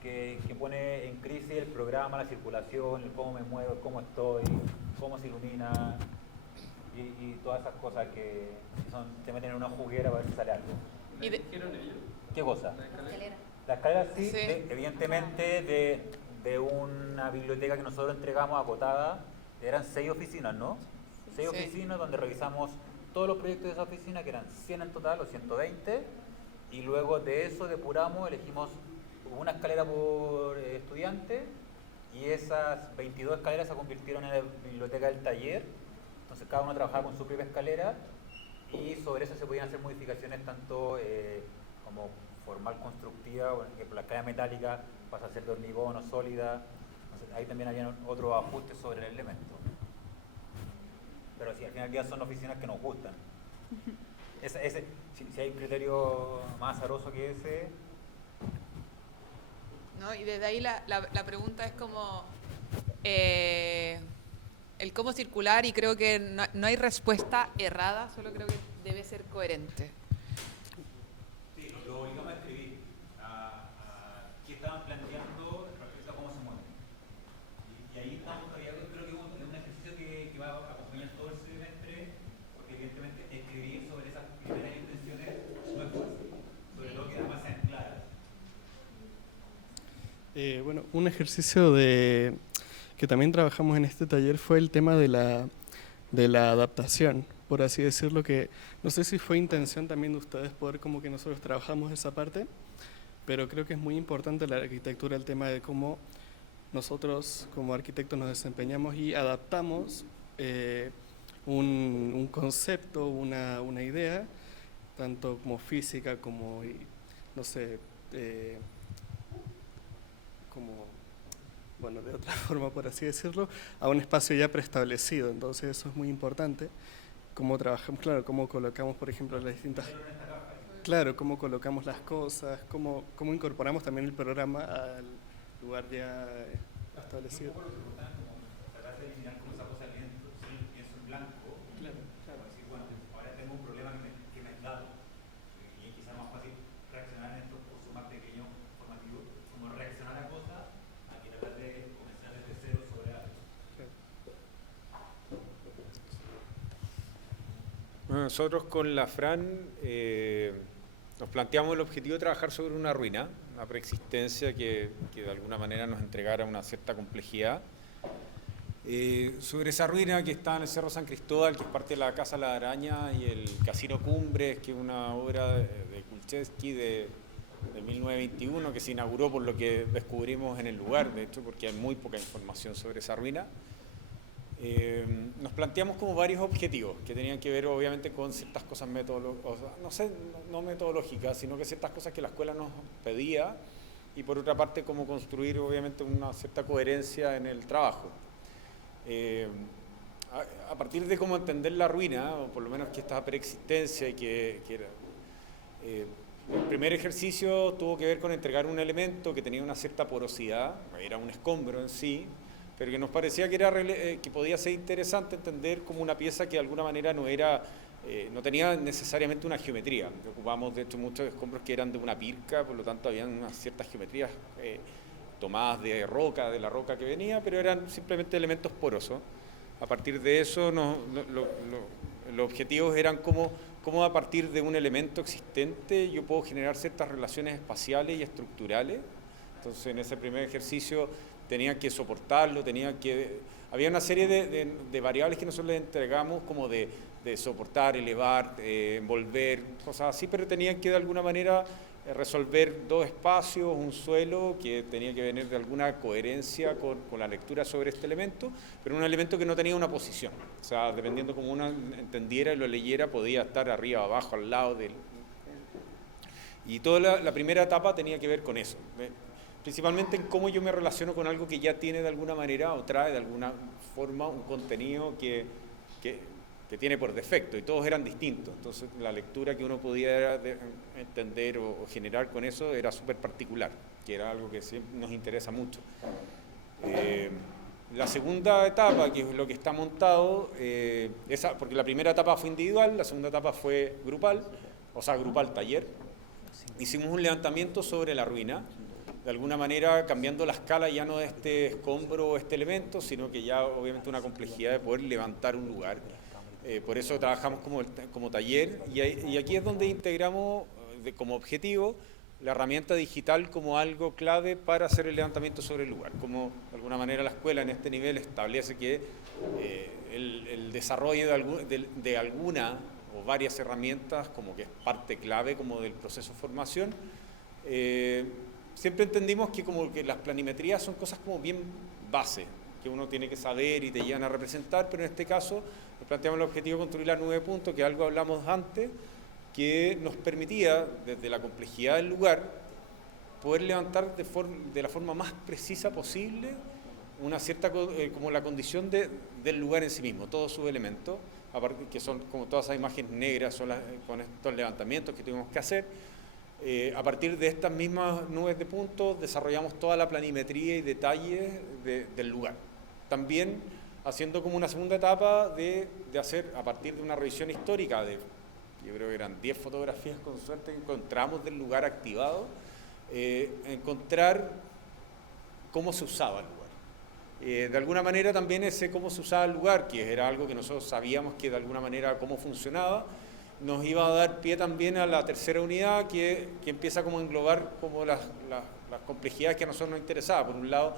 que pone en crisis el programa, la circulación, el cómo me muevo, cómo estoy, cómo se ilumina, y todas esas cosas que se meten en una juguera para ver si sale algo. ¿Dijeron ellos? ¿Qué cosa? La escalera sí, evidentemente de una biblioteca que nosotros entregamos acotada. Eran 6 oficinas, ¿no? 6 oficinas donde revisamos todos los proyectos de esa oficina, que eran 100 en total o 120, y luego de eso depuramos, elegimos una escalera por estudiante, y esas 22 escaleras se convirtieron en la biblioteca del taller. Entonces cada uno trabajaba con su propia escalera, y sobre eso se podían hacer modificaciones tanto como formal constructiva, por ejemplo la escalera metálica pasa a ser de hormigón o sólida. Entonces, ahí también había otros ajustes sobre el elemento. Pero sí, al final del día son oficinas que nos gustan. Si hay un criterio más azaroso que ese... ¿No? Y desde ahí la pregunta es como, el cómo circular, y creo que no hay respuesta errada, solo creo que debe ser coherente. Sí, lo obligamos a escribir, qué estaban planteando respecto a cómo se mueven. Y ahí estamos todavía, creo que es un ejercicio que va a acompañar todo el semestre, porque evidentemente escribir sobre esas primeras intenciones no es fácil, sobre todo que además sean claras. Bueno, un ejercicio que también trabajamos en este taller fue el tema de la adaptación, por así decirlo, que no sé si fue intención también de ustedes poder como que nosotros trabajamos esa parte, pero creo que es muy importante la arquitectura, el tema de cómo nosotros como arquitectos nos desempeñamos y adaptamos un concepto, una idea, tanto como física como, no sé, como, bueno, de otra forma, por así decirlo, a un espacio ya preestablecido. Entonces eso es muy importante, cómo trabajamos, claro, cómo colocamos, por ejemplo, las distintas... Claro, cómo colocamos las cosas, cómo incorporamos también el programa al lugar ya establecido. Tratar de eliminar como esa cosa de lienzo en blanco, claro. Como decir, bueno, ahora tengo un problema que me has dado, y quizás es más fácil reaccionar en estos cursos más pequeños, formativos, como reaccionar a cosas, a que tratar de comenzar desde cero sobre algo. Bueno, nosotros con la Fran nos planteamos el objetivo de trabajar sobre una ruina, una preexistencia que de alguna manera nos entregara una cierta complejidad. Sobre esa ruina que está en el Cerro San Cristóbal, que es parte de la Casa La Araña, y el Casino Cumbres, que es una obra de Kulczewski de 1921, que se inauguró por lo que descubrimos en el lugar, de hecho, porque hay muy poca información sobre esa ruina. Nos planteamos como varios objetivos que tenían que ver obviamente con ciertas cosas no metodológicas, sino que ciertas cosas que la escuela nos pedía, y por otra parte cómo construir obviamente una cierta coherencia en el trabajo. A partir de cómo entender la ruina, o por lo menos que esta preexistencia, y que era, el primer ejercicio tuvo que ver con entregar un elemento que tenía una cierta porosidad, era un escombro en sí, pero que nos parecía que podía ser interesante entender como una pieza que de alguna manera no tenía necesariamente una geometría. Ocupamos de hecho muchos escombros que eran de una pirca, por lo tanto habían unas ciertas geometrías tomadas de la roca que venía, pero eran simplemente elementos porosos. A partir de eso los objetivos eran cómo a partir de un elemento existente yo puedo generar ciertas relaciones espaciales y estructurales. Entonces en ese primer ejercicio tenían que soportarlo, había una serie de variables que nosotros les entregamos como de soportar, elevar, envolver, cosas así, pero tenían que de alguna manera resolver dos espacios, un suelo que tenía que venir de alguna coherencia con la lectura sobre este elemento, pero un elemento que no tenía una posición, o sea, dependiendo como uno entendiera y lo leyera, podía estar arriba, abajo, al lado del... Y toda la primera etapa tenía que ver con eso, principalmente en cómo yo me relaciono con algo que ya tiene de alguna manera o trae de alguna forma un contenido que tiene por defecto, y todos eran distintos. Entonces la lectura que uno podía entender o generar con eso era súper particular, que era algo que nos interesa mucho. La segunda etapa, que es lo que está montado, porque la primera etapa fue individual, la segunda etapa fue grupal, o sea, grupal taller. Hicimos un levantamiento sobre la ruina, de alguna manera cambiando la escala ya no de este escombro o este elemento, sino que ya obviamente una complejidad de poder levantar un lugar. Por eso trabajamos como taller, y aquí es donde integramos como objetivo la herramienta digital como algo clave para hacer el levantamiento sobre el lugar. Como de alguna manera la escuela en este nivel establece que el desarrollo de alguna o varias herramientas como que es parte clave como del proceso de formación. Siempre entendimos que como que las planimetrías son cosas como bien base, que uno tiene que saber y te llevan a representar, pero en este caso nos planteamos el objetivo de construir la 9 puntos, que algo hablamos antes, que nos permitía, desde la complejidad del lugar, poder levantar de la forma más precisa posible una cierta, como la condición del lugar en sí mismo, todos sus elementos, aparte que son como todas esas imágenes negras, son con estos levantamientos que tuvimos que hacer. A partir de estas mismas nubes de puntos desarrollamos toda la planimetría y detalles del lugar. También haciendo como una segunda etapa de hacer, a partir de una revisión histórica de, yo creo que eran 10 fotografías con suerte que encontramos del lugar activado, encontrar cómo se usaba el lugar. De alguna manera también ese cómo se usaba el lugar, que era algo que nosotros sabíamos que de alguna manera cómo funcionaba, nos iba a dar pie también a la tercera unidad que empieza como a englobar como las complejidades que a nosotros nos interesaba. Por un lado,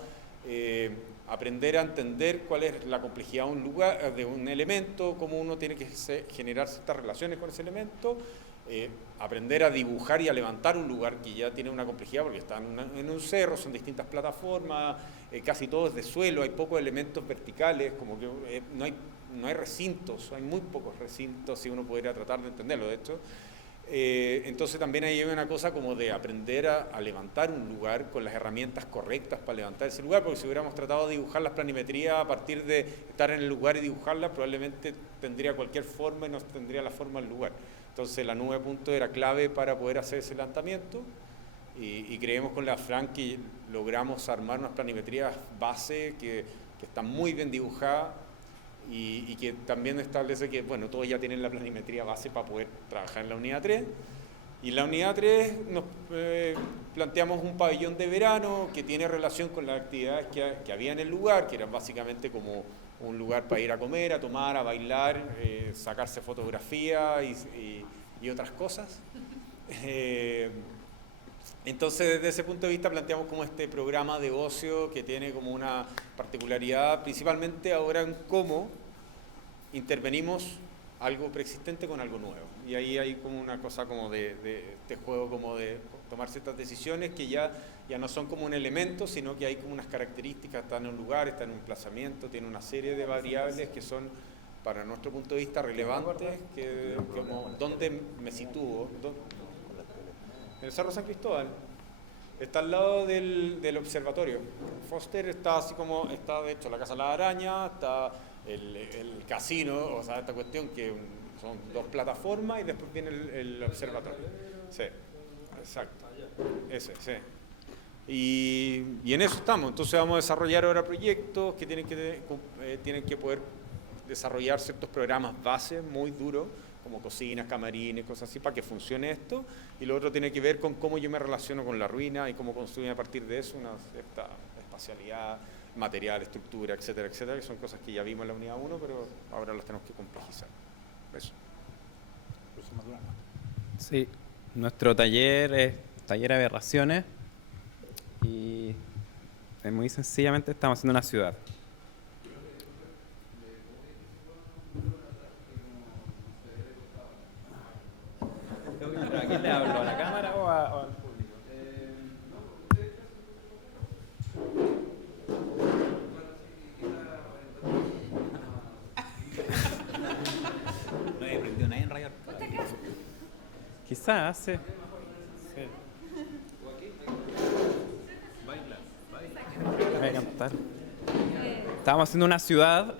aprender a entender cuál es la complejidad de un lugar, de un elemento, cómo uno tiene que generar ciertas relaciones con ese elemento, aprender a dibujar y a levantar un lugar que ya tiene una complejidad porque está en un cerro, son distintas plataformas, casi todo es de suelo, hay pocos elementos verticales, como que no hay recintos, hay muy pocos recintos si uno pudiera tratar de entenderlo, de hecho. Entonces también ahí hay una cosa como de aprender a levantar un lugar con las herramientas correctas para levantar ese lugar, porque si hubiéramos tratado de dibujar las planimetrías a partir de estar en el lugar y dibujarlas, probablemente tendría cualquier forma y no tendría la forma del lugar. Entonces la nube de puntos era clave para poder hacer ese levantamiento y creemos con la Fran que logramos armar unas planimetrías base que están muy bien dibujadas y que también establece que, bueno, todos ya tienen la planimetría base para poder trabajar en la unidad 3. Y en la unidad 3 nos planteamos un pabellón de verano que tiene relación con las actividades que había en el lugar, que eran básicamente como un lugar para ir a comer, a tomar, a bailar, sacarse fotografía y otras cosas. Entonces, desde ese punto de vista planteamos como este programa de ocio que tiene como una particularidad, principalmente ahora en cómo intervenimos algo preexistente con algo nuevo. Y ahí hay como una cosa como de este juego como de tomar ciertas decisiones que ya no son como un elemento, sino que hay como unas características, está en un lugar, está en un emplazamiento, tiene una serie de variables que son, para nuestro punto de vista, relevantes, que como dónde me sitúo, en el Cerro San Cristóbal, está al lado del observatorio. Foster está así como, está de hecho la Casa de la Araña, está el casino, o sea, esta cuestión que son dos plataformas y después viene el observatorio. Sí, exacto. Ese, sí. Y en eso estamos. Entonces vamos a desarrollar ahora proyectos que tienen que poder desarrollar ciertos programas base muy duros, como cocinas, camarines, cosas así, para que funcione esto. Y lo otro tiene que ver con cómo yo me relaciono con la ruina y cómo construir a partir de eso esta espacialidad, material, estructura, etcétera, etcétera, que son cosas que ya vimos en la unidad 1, pero ahora las tenemos que complejizar. Eso. Sí, nuestro taller es taller Aberraciones y muy sencillamente estamos haciendo una ciudad. ¿A quién le hablo? ¿A la cámara o al público? No he aprendido nadie en rayar. Quizás, sí. Voy a cantar. Estábamos haciendo una ciudad,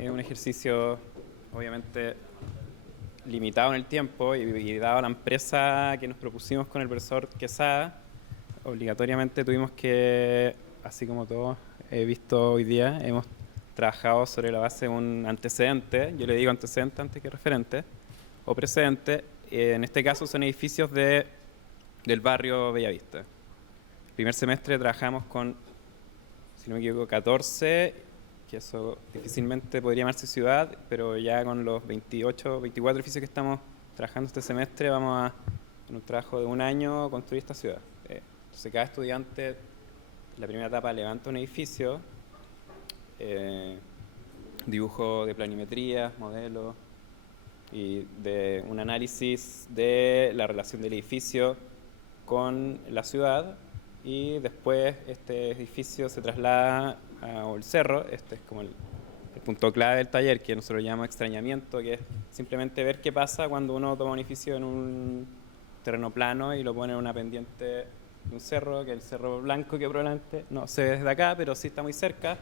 un ejercicio obviamente limitado en el tiempo y dado la empresa que nos propusimos con el profesor Quesada, obligatoriamente tuvimos que, así como todos he visto hoy día, hemos trabajado sobre la base de un antecedente, yo le digo antecedente antes que referente, o precedente, en este caso son edificios del barrio Bellavista. El primer semestre trabajamos con, si no me equivoco, 14, que eso difícilmente podría llamarse ciudad, pero ya con los 28, 24 edificios que estamos trabajando este semestre, vamos a, en un trabajo de un año, construir esta ciudad. Entonces cada estudiante, en la primera etapa, levanta un edificio, dibujo de planimetrías, modelos, y de un análisis de la relación del edificio con la ciudad, y después este edificio se traslada al cerro. Este es como el punto clave del taller, que nosotros llamamos extrañamiento, que es simplemente ver qué pasa cuando uno toma un edificio en un terreno plano y lo pone en una pendiente de un cerro, que es el Cerro Blanco, que probablemente no se ve desde acá, pero sí está muy cerca.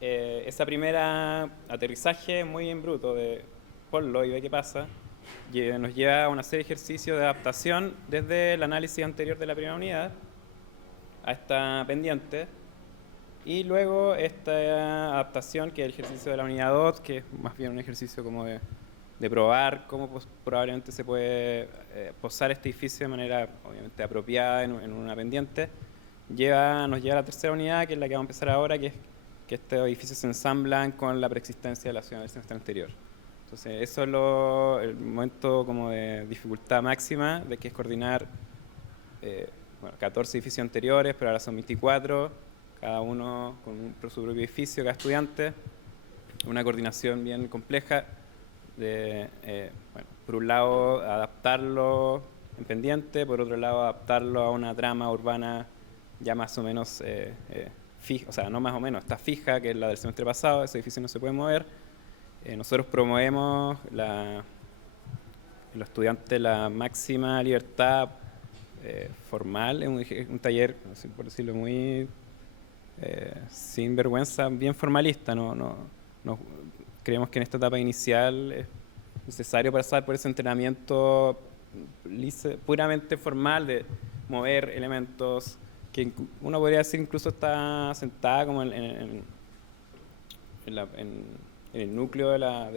Esa primera aterrizaje muy en bruto de ponlo y ve qué pasa, nos lleva a una serie de ejercicios de adaptación desde el análisis anterior de la primera unidad a esta pendiente, Y luego esta adaptación, que es el ejercicio de la unidad 2, que es más bien un ejercicio como de probar cómo probablemente se puede posar este edificio de manera obviamente apropiada en una pendiente, nos lleva a la tercera unidad, que es la que vamos a empezar ahora, que es que estos edificios se ensamblan con la preexistencia de la ciudad del semestre anterior. Entonces eso es el momento como de dificultad máxima, de que es coordinar 14 edificios anteriores, pero ahora son 24, cada uno con su propio edificio, cada estudiante, una coordinación bien compleja de, por un lado, adaptarlo en pendiente, por otro lado, adaptarlo a una trama urbana ya más o menos fija, o sea, no más o menos, está fija, que es la del semestre pasado, ese edificio no se puede mover. Nosotros promovemos en los estudiantes la máxima libertad formal, es un taller, por decirlo muy sin vergüenza, bien formalista. No creemos que en esta etapa inicial es necesario pasar por ese entrenamiento puramente formal de mover elementos que uno podría decir incluso está sentada como en el núcleo de la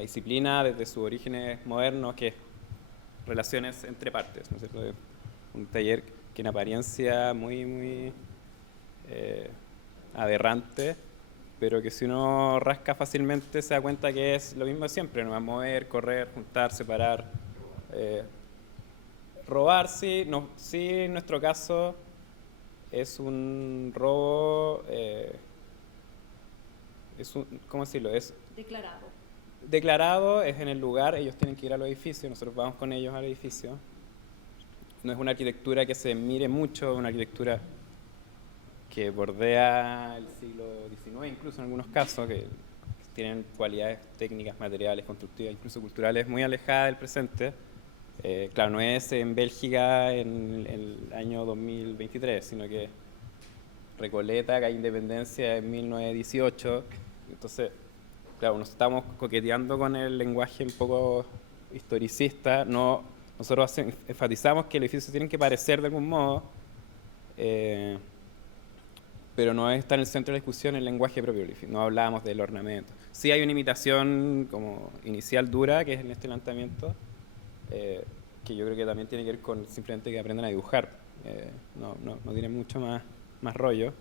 disciplina desde sus orígenes modernos, que es relaciones entre partes, ¿no es cierto? Un taller que en apariencia muy aberrante, pero que si uno rasca fácilmente se da cuenta que es lo mismo de siempre, ¿no? Mover, correr, juntar, separar, robar, sí, en nuestro caso es un robo, ¿cómo decirlo? Es declarado, es en el lugar, ellos tienen que ir a los edificios, nosotros vamos con ellos al edificio. No es una arquitectura que se mire mucho, es una arquitectura que bordea el siglo XIX, incluso en algunos casos, que tienen cualidades técnicas, materiales, constructivas, incluso culturales muy alejadas del presente. Claro, no es en Bélgica en el año 2023, sino que Recoleta, que hay independencia en 1918. Entonces, claro, nos estamos coqueteando con el lenguaje un poco historicista. Nosotros enfatizamos que el edificio tiene que parecer de algún modo, pero no está en el centro de la discusión el lenguaje propio del edificio. No hablábamos del ornamento. Sí hay una imitación como inicial dura, que es en este lanzamiento, que yo creo que también tiene que ver con simplemente que aprendan a dibujar. No tiene mucho más rollo.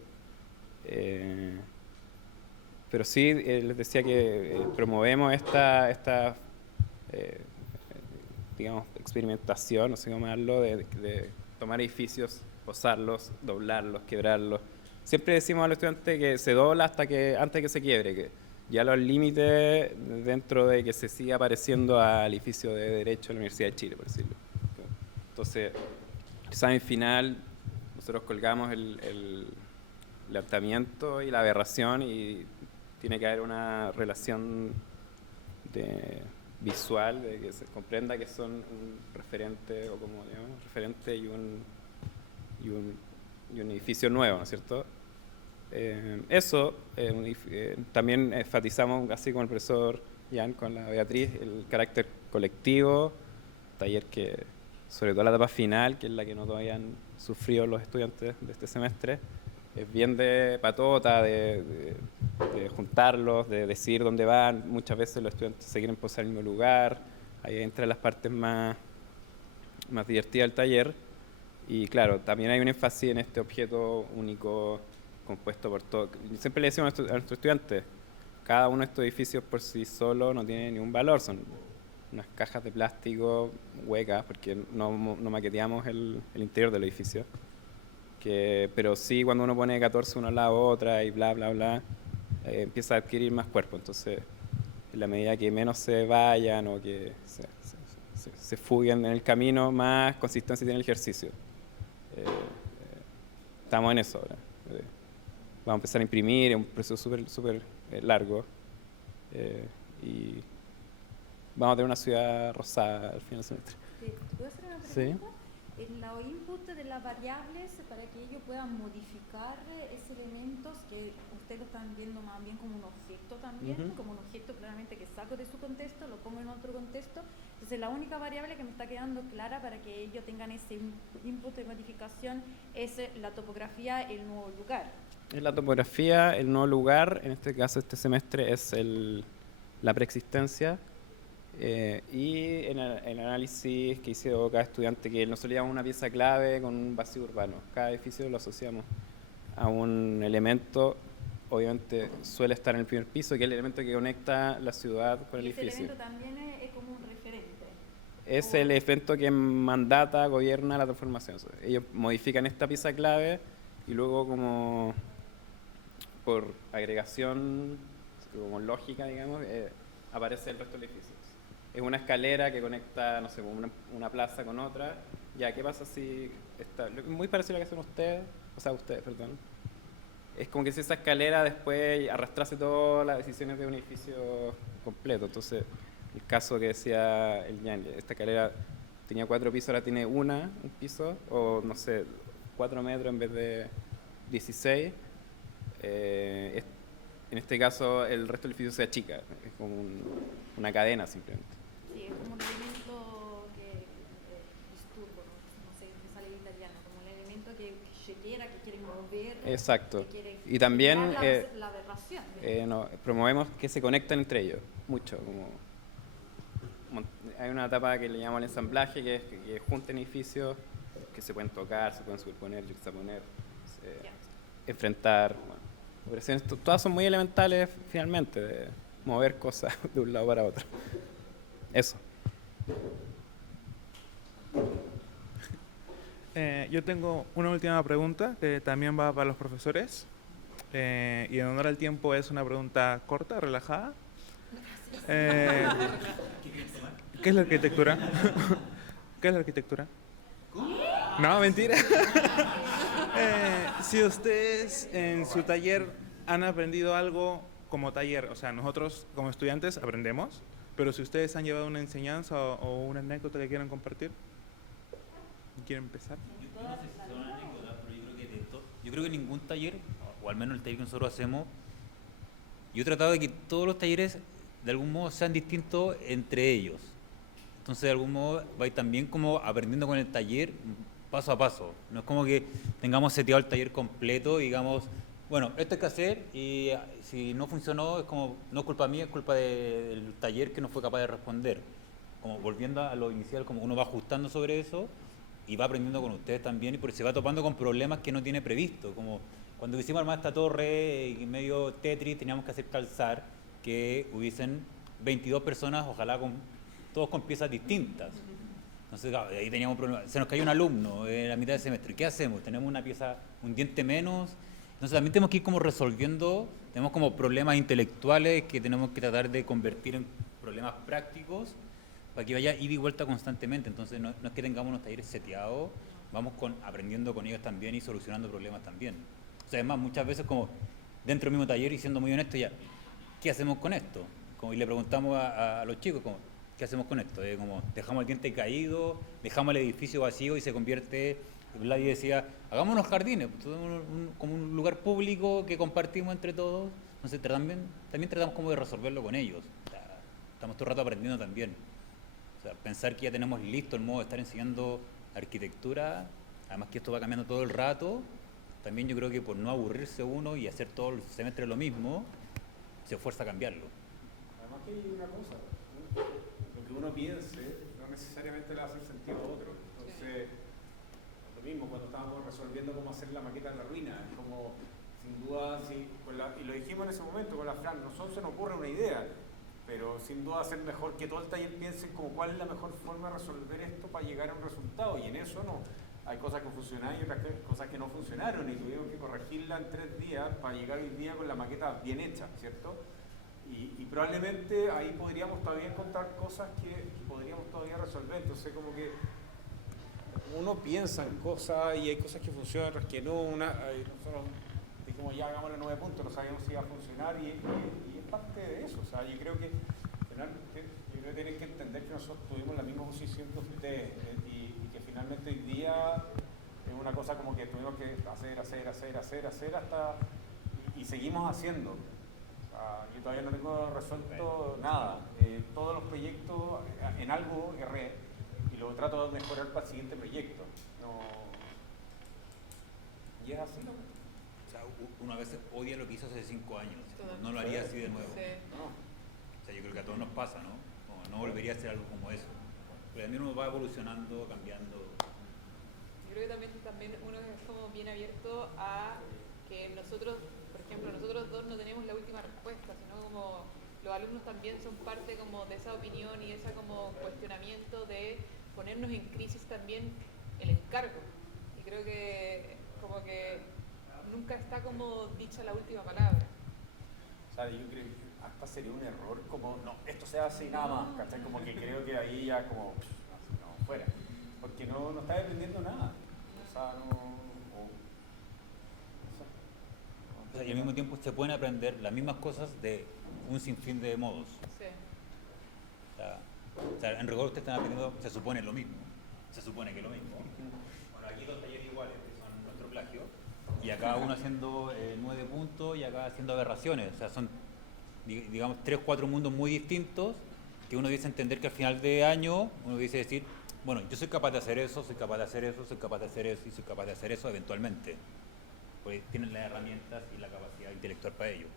Pero sí, les decía que promovemos esta digamos, experimentación, no sé cómo llamarlo, de tomar edificios, posarlos, doblarlos, quebrarlos. Siempre decimos a los estudiantes que se dobla antes de que se quiebre, que ya los límites dentro de que se siga pareciendo al edificio de Derecho de la Universidad de Chile, por decirlo. Entonces, el examen final, nosotros colgamos el lanzamiento y la aberración, y tiene que haber una relación visual, de que se comprenda que son un referente, o como digamos, referente y un edificio nuevo, ¿no es cierto? También enfatizamos, así como el profesor Jan con la Beatriz, el carácter colectivo, taller que, sobre todo la etapa final, que es la que no todavía han sufrido los estudiantes de este semestre, es bien de patota, de juntarlos, de decir dónde van. Muchas veces los estudiantes se quieren posar en el mismo lugar, ahí entra las partes más divertidas del taller. Y claro, también hay un énfasis en este objeto único compuesto por todo. Siempre le decimos a nuestros estudiantes, cada uno de estos edificios por sí solo no tiene ningún valor, son unas cajas de plástico huecas, porque no maqueteamos el interior del edificio. Pero sí, cuando uno pone 14 una al lado de otra y bla, bla, bla, empieza a adquirir más cuerpo. Entonces, en la medida que menos se vayan o que se fuguen en el camino, más consistencia tiene el ejercicio. Estamos en eso ahora. Vamos a empezar a imprimir, es un proceso súper largo. Y vamos a tener una ciudad rosada al final del semestre. ¿Puedo hacer una pregunta? Sí. en los inputs de las variables para que ellos puedan modificar esos elementos que ustedes lo están viendo más bien como un objeto también, como un objeto claramente que saco de su contexto, lo pongo en otro contexto. Entonces la única variable que me está quedando clara para que ellos tengan ese input de modificación es la topografía, el nuevo lugar. Es la topografía, el nuevo lugar, en este caso este semestre es la preexistencia. Y en el análisis que hizo cada estudiante, que nosotros llamamos una pieza clave con un vacío urbano. Cada edificio lo asociamos a un elemento, obviamente suele estar en el primer piso, que es el elemento que conecta la ciudad con el edificio. ¿Y ese elemento también es como un referente? Es el evento que mandata, gobierna la transformación. Ellos modifican esta pieza clave y luego como por agregación, como lógica, digamos, aparece el resto del edificio. Es una escalera que conecta, no sé, una plaza con otra. Ya, ¿qué pasa si está muy parecido a lo que hacen ustedes, perdón? Es como que si esa escalera después arrastrase todas las decisiones de un edificio completo. Entonces, el caso que decía el Jan, esta escalera tenía 4 pisos, ahora tiene un piso, o no sé, 4 metros en vez de 16. En este caso, el resto del edificio se achica, es como una cadena simplemente. Sí, es como un elemento que disturbo, no sé, me sale en italiano, como un elemento que quiera, que quiere mover. Exacto. Que quiere Y también la aberración. promovemos que se conecten entre ellos, mucho. Hay una etapa que le llamamos el ensamblaje, que es que junten edificios que se pueden tocar, se pueden superponer, juxtaponer, enfrentar. Operaciones, todas son muy elementales finalmente, de mover cosas de un lado para otro. Eso. Yo tengo una última pregunta que también va para los profesores. Y en honor al tiempo es una pregunta corta, relajada. ¿Qué es la arquitectura? ¿Qué es la arquitectura? No, mentira. Si ustedes en su taller han aprendido algo como taller, o sea, nosotros como estudiantes aprendemos, pero si ustedes han llevado una enseñanza o una anécdota que quieran compartir, ¿quieren empezar? Yo no sé si son anécdotas, pero yo creo que ningún taller, o al menos el taller que nosotros hacemos, yo he tratado de que todos los talleres de algún modo sean distintos entre ellos. Entonces de algún modo vais también como aprendiendo con el taller paso a paso. No es como que tengamos seteado el taller completo y digamos, bueno, esto hay que hacer y si no funcionó es como, no es culpa mía, es culpa del taller que no fue capaz de responder. Como volviendo a lo inicial, como uno va ajustando sobre eso y va aprendiendo con ustedes también y porque se va topando con problemas que no tiene previsto. Como cuando hicimos armar esta torre y medio Tetris teníamos que hacer calzar que hubiesen 22 personas, ojalá todos con piezas distintas. Entonces, claro, ahí teníamos un problema. Se nos cayó un alumno en la mitad del semestre. ¿Qué hacemos? Tenemos una pieza, un diente menos. Entonces también tenemos que ir como resolviendo, tenemos como problemas intelectuales que tenemos que tratar de convertir en problemas prácticos para que vaya ida y vuelta constantemente. Entonces no es que tengamos unos talleres seteados, vamos aprendiendo con ellos también y solucionando problemas también. O sea, además muchas veces como dentro del mismo taller y siendo muy honesto ya, ¿qué hacemos con esto? Y le preguntamos a los chicos como, ¿qué hacemos con esto? Como dejamos el diente caído, dejamos el edificio vacío y se convierte, Vladi decía, hagamos unos jardines, como un lugar público que compartimos entre todos. Entonces también tratamos como de resolverlo con ellos. O sea, estamos todo el rato aprendiendo también. O sea, pensar que ya tenemos listo el modo de estar enseñando arquitectura, además que esto va cambiando todo el rato, también yo creo que por no aburrirse uno y hacer todo el semestre lo mismo, se esfuerza a cambiarlo. Además que hay una cosa, ¿no? Lo que uno piense no necesariamente le hace sentido a otro. Entonces, lo mismo cuando estábamos resolviendo cómo hacer la maqueta de la ruina, es como, sin duda, y lo dijimos en ese momento con la Fran, nosotros se nos ocurre una idea, pero sin duda ser mejor que todo el taller piense como cuál es la mejor forma de resolver esto para llegar a un resultado, y en eso no. Hay cosas que funcionaron y otras cosas que no funcionaron, y tuvimos que corregirla en 3 días para llegar hoy día con la maqueta bien hecha, ¿cierto? Y probablemente ahí podríamos todavía encontrar cosas que podríamos todavía resolver. Entonces como que uno piensa en cosas y hay cosas que funcionan, otras que no. Nosotros dijimos ya hagamos los 9 puntos, no sabíamos si iba a funcionar y es parte de eso. O sea, yo creo que tienen que entender que nosotros tuvimos la misma posición que ustedes y que finalmente hoy día es una cosa como que tuvimos que hacer hasta... Y seguimos haciendo. O sea, yo todavía no tengo resuelto nada. Todos los proyectos, en algo erré y lo trato de mejorar para el siguiente proyecto. Y es así, ¿no? O sea, uno a veces odia lo que hizo hace 5 años. No lo haría así de nuevo. No. O sea, yo creo que a todos nos pasa, ¿no? No volvería a hacer algo como eso. Pero también uno va evolucionando, cambiando. Yo creo que también uno es como bien abierto a que nosotros, por ejemplo, nosotros dos no tenemos la última respuesta, sino como los alumnos también son parte como de esa opinión y ese como cuestionamiento de ponernos en crisis también el encargo. Y creo que como que nunca está como dicha la última palabra. O sea, yo creo que hasta sería un error como, no, esto se hace y nada más, ¿cachai? Como que creo que ahí ya como, no, fuera. Porque no está dependiendo nada. O sea, O sea, y al mismo tiempo se pueden aprender las mismas cosas de un sinfín de modos. Sí. O sea, en rigor ustedes están aprendiendo, se supone lo mismo. Se supone que lo mismo. Bueno, aquí 2 talleres iguales, que son nuestro plagio, y acá uno haciendo 9 puntos y acá haciendo aberraciones. O sea, son, digamos, 3 o 4 mundos muy distintos que uno dice entender que al final de año uno dice decir, bueno, yo soy capaz de hacer eso, soy capaz de hacer eso, soy capaz de hacer eso y soy capaz de hacer eso eventualmente. Pues tienen las herramientas y la capacidad intelectual para ello.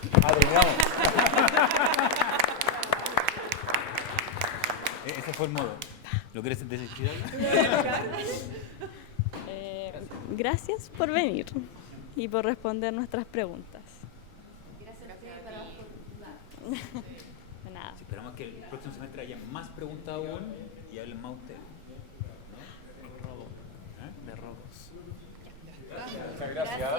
Terminamos. Ese fue el modo. ¿Lo quieres decir ahí? Gracias por venir y por responder nuestras preguntas. Gracias a ustedes por participar. De nada. Sí, esperamos que el próximo semestre haya más preguntas aún y hablen más ustedes. De robos. ¿Eh? De robos. Muchas gracias.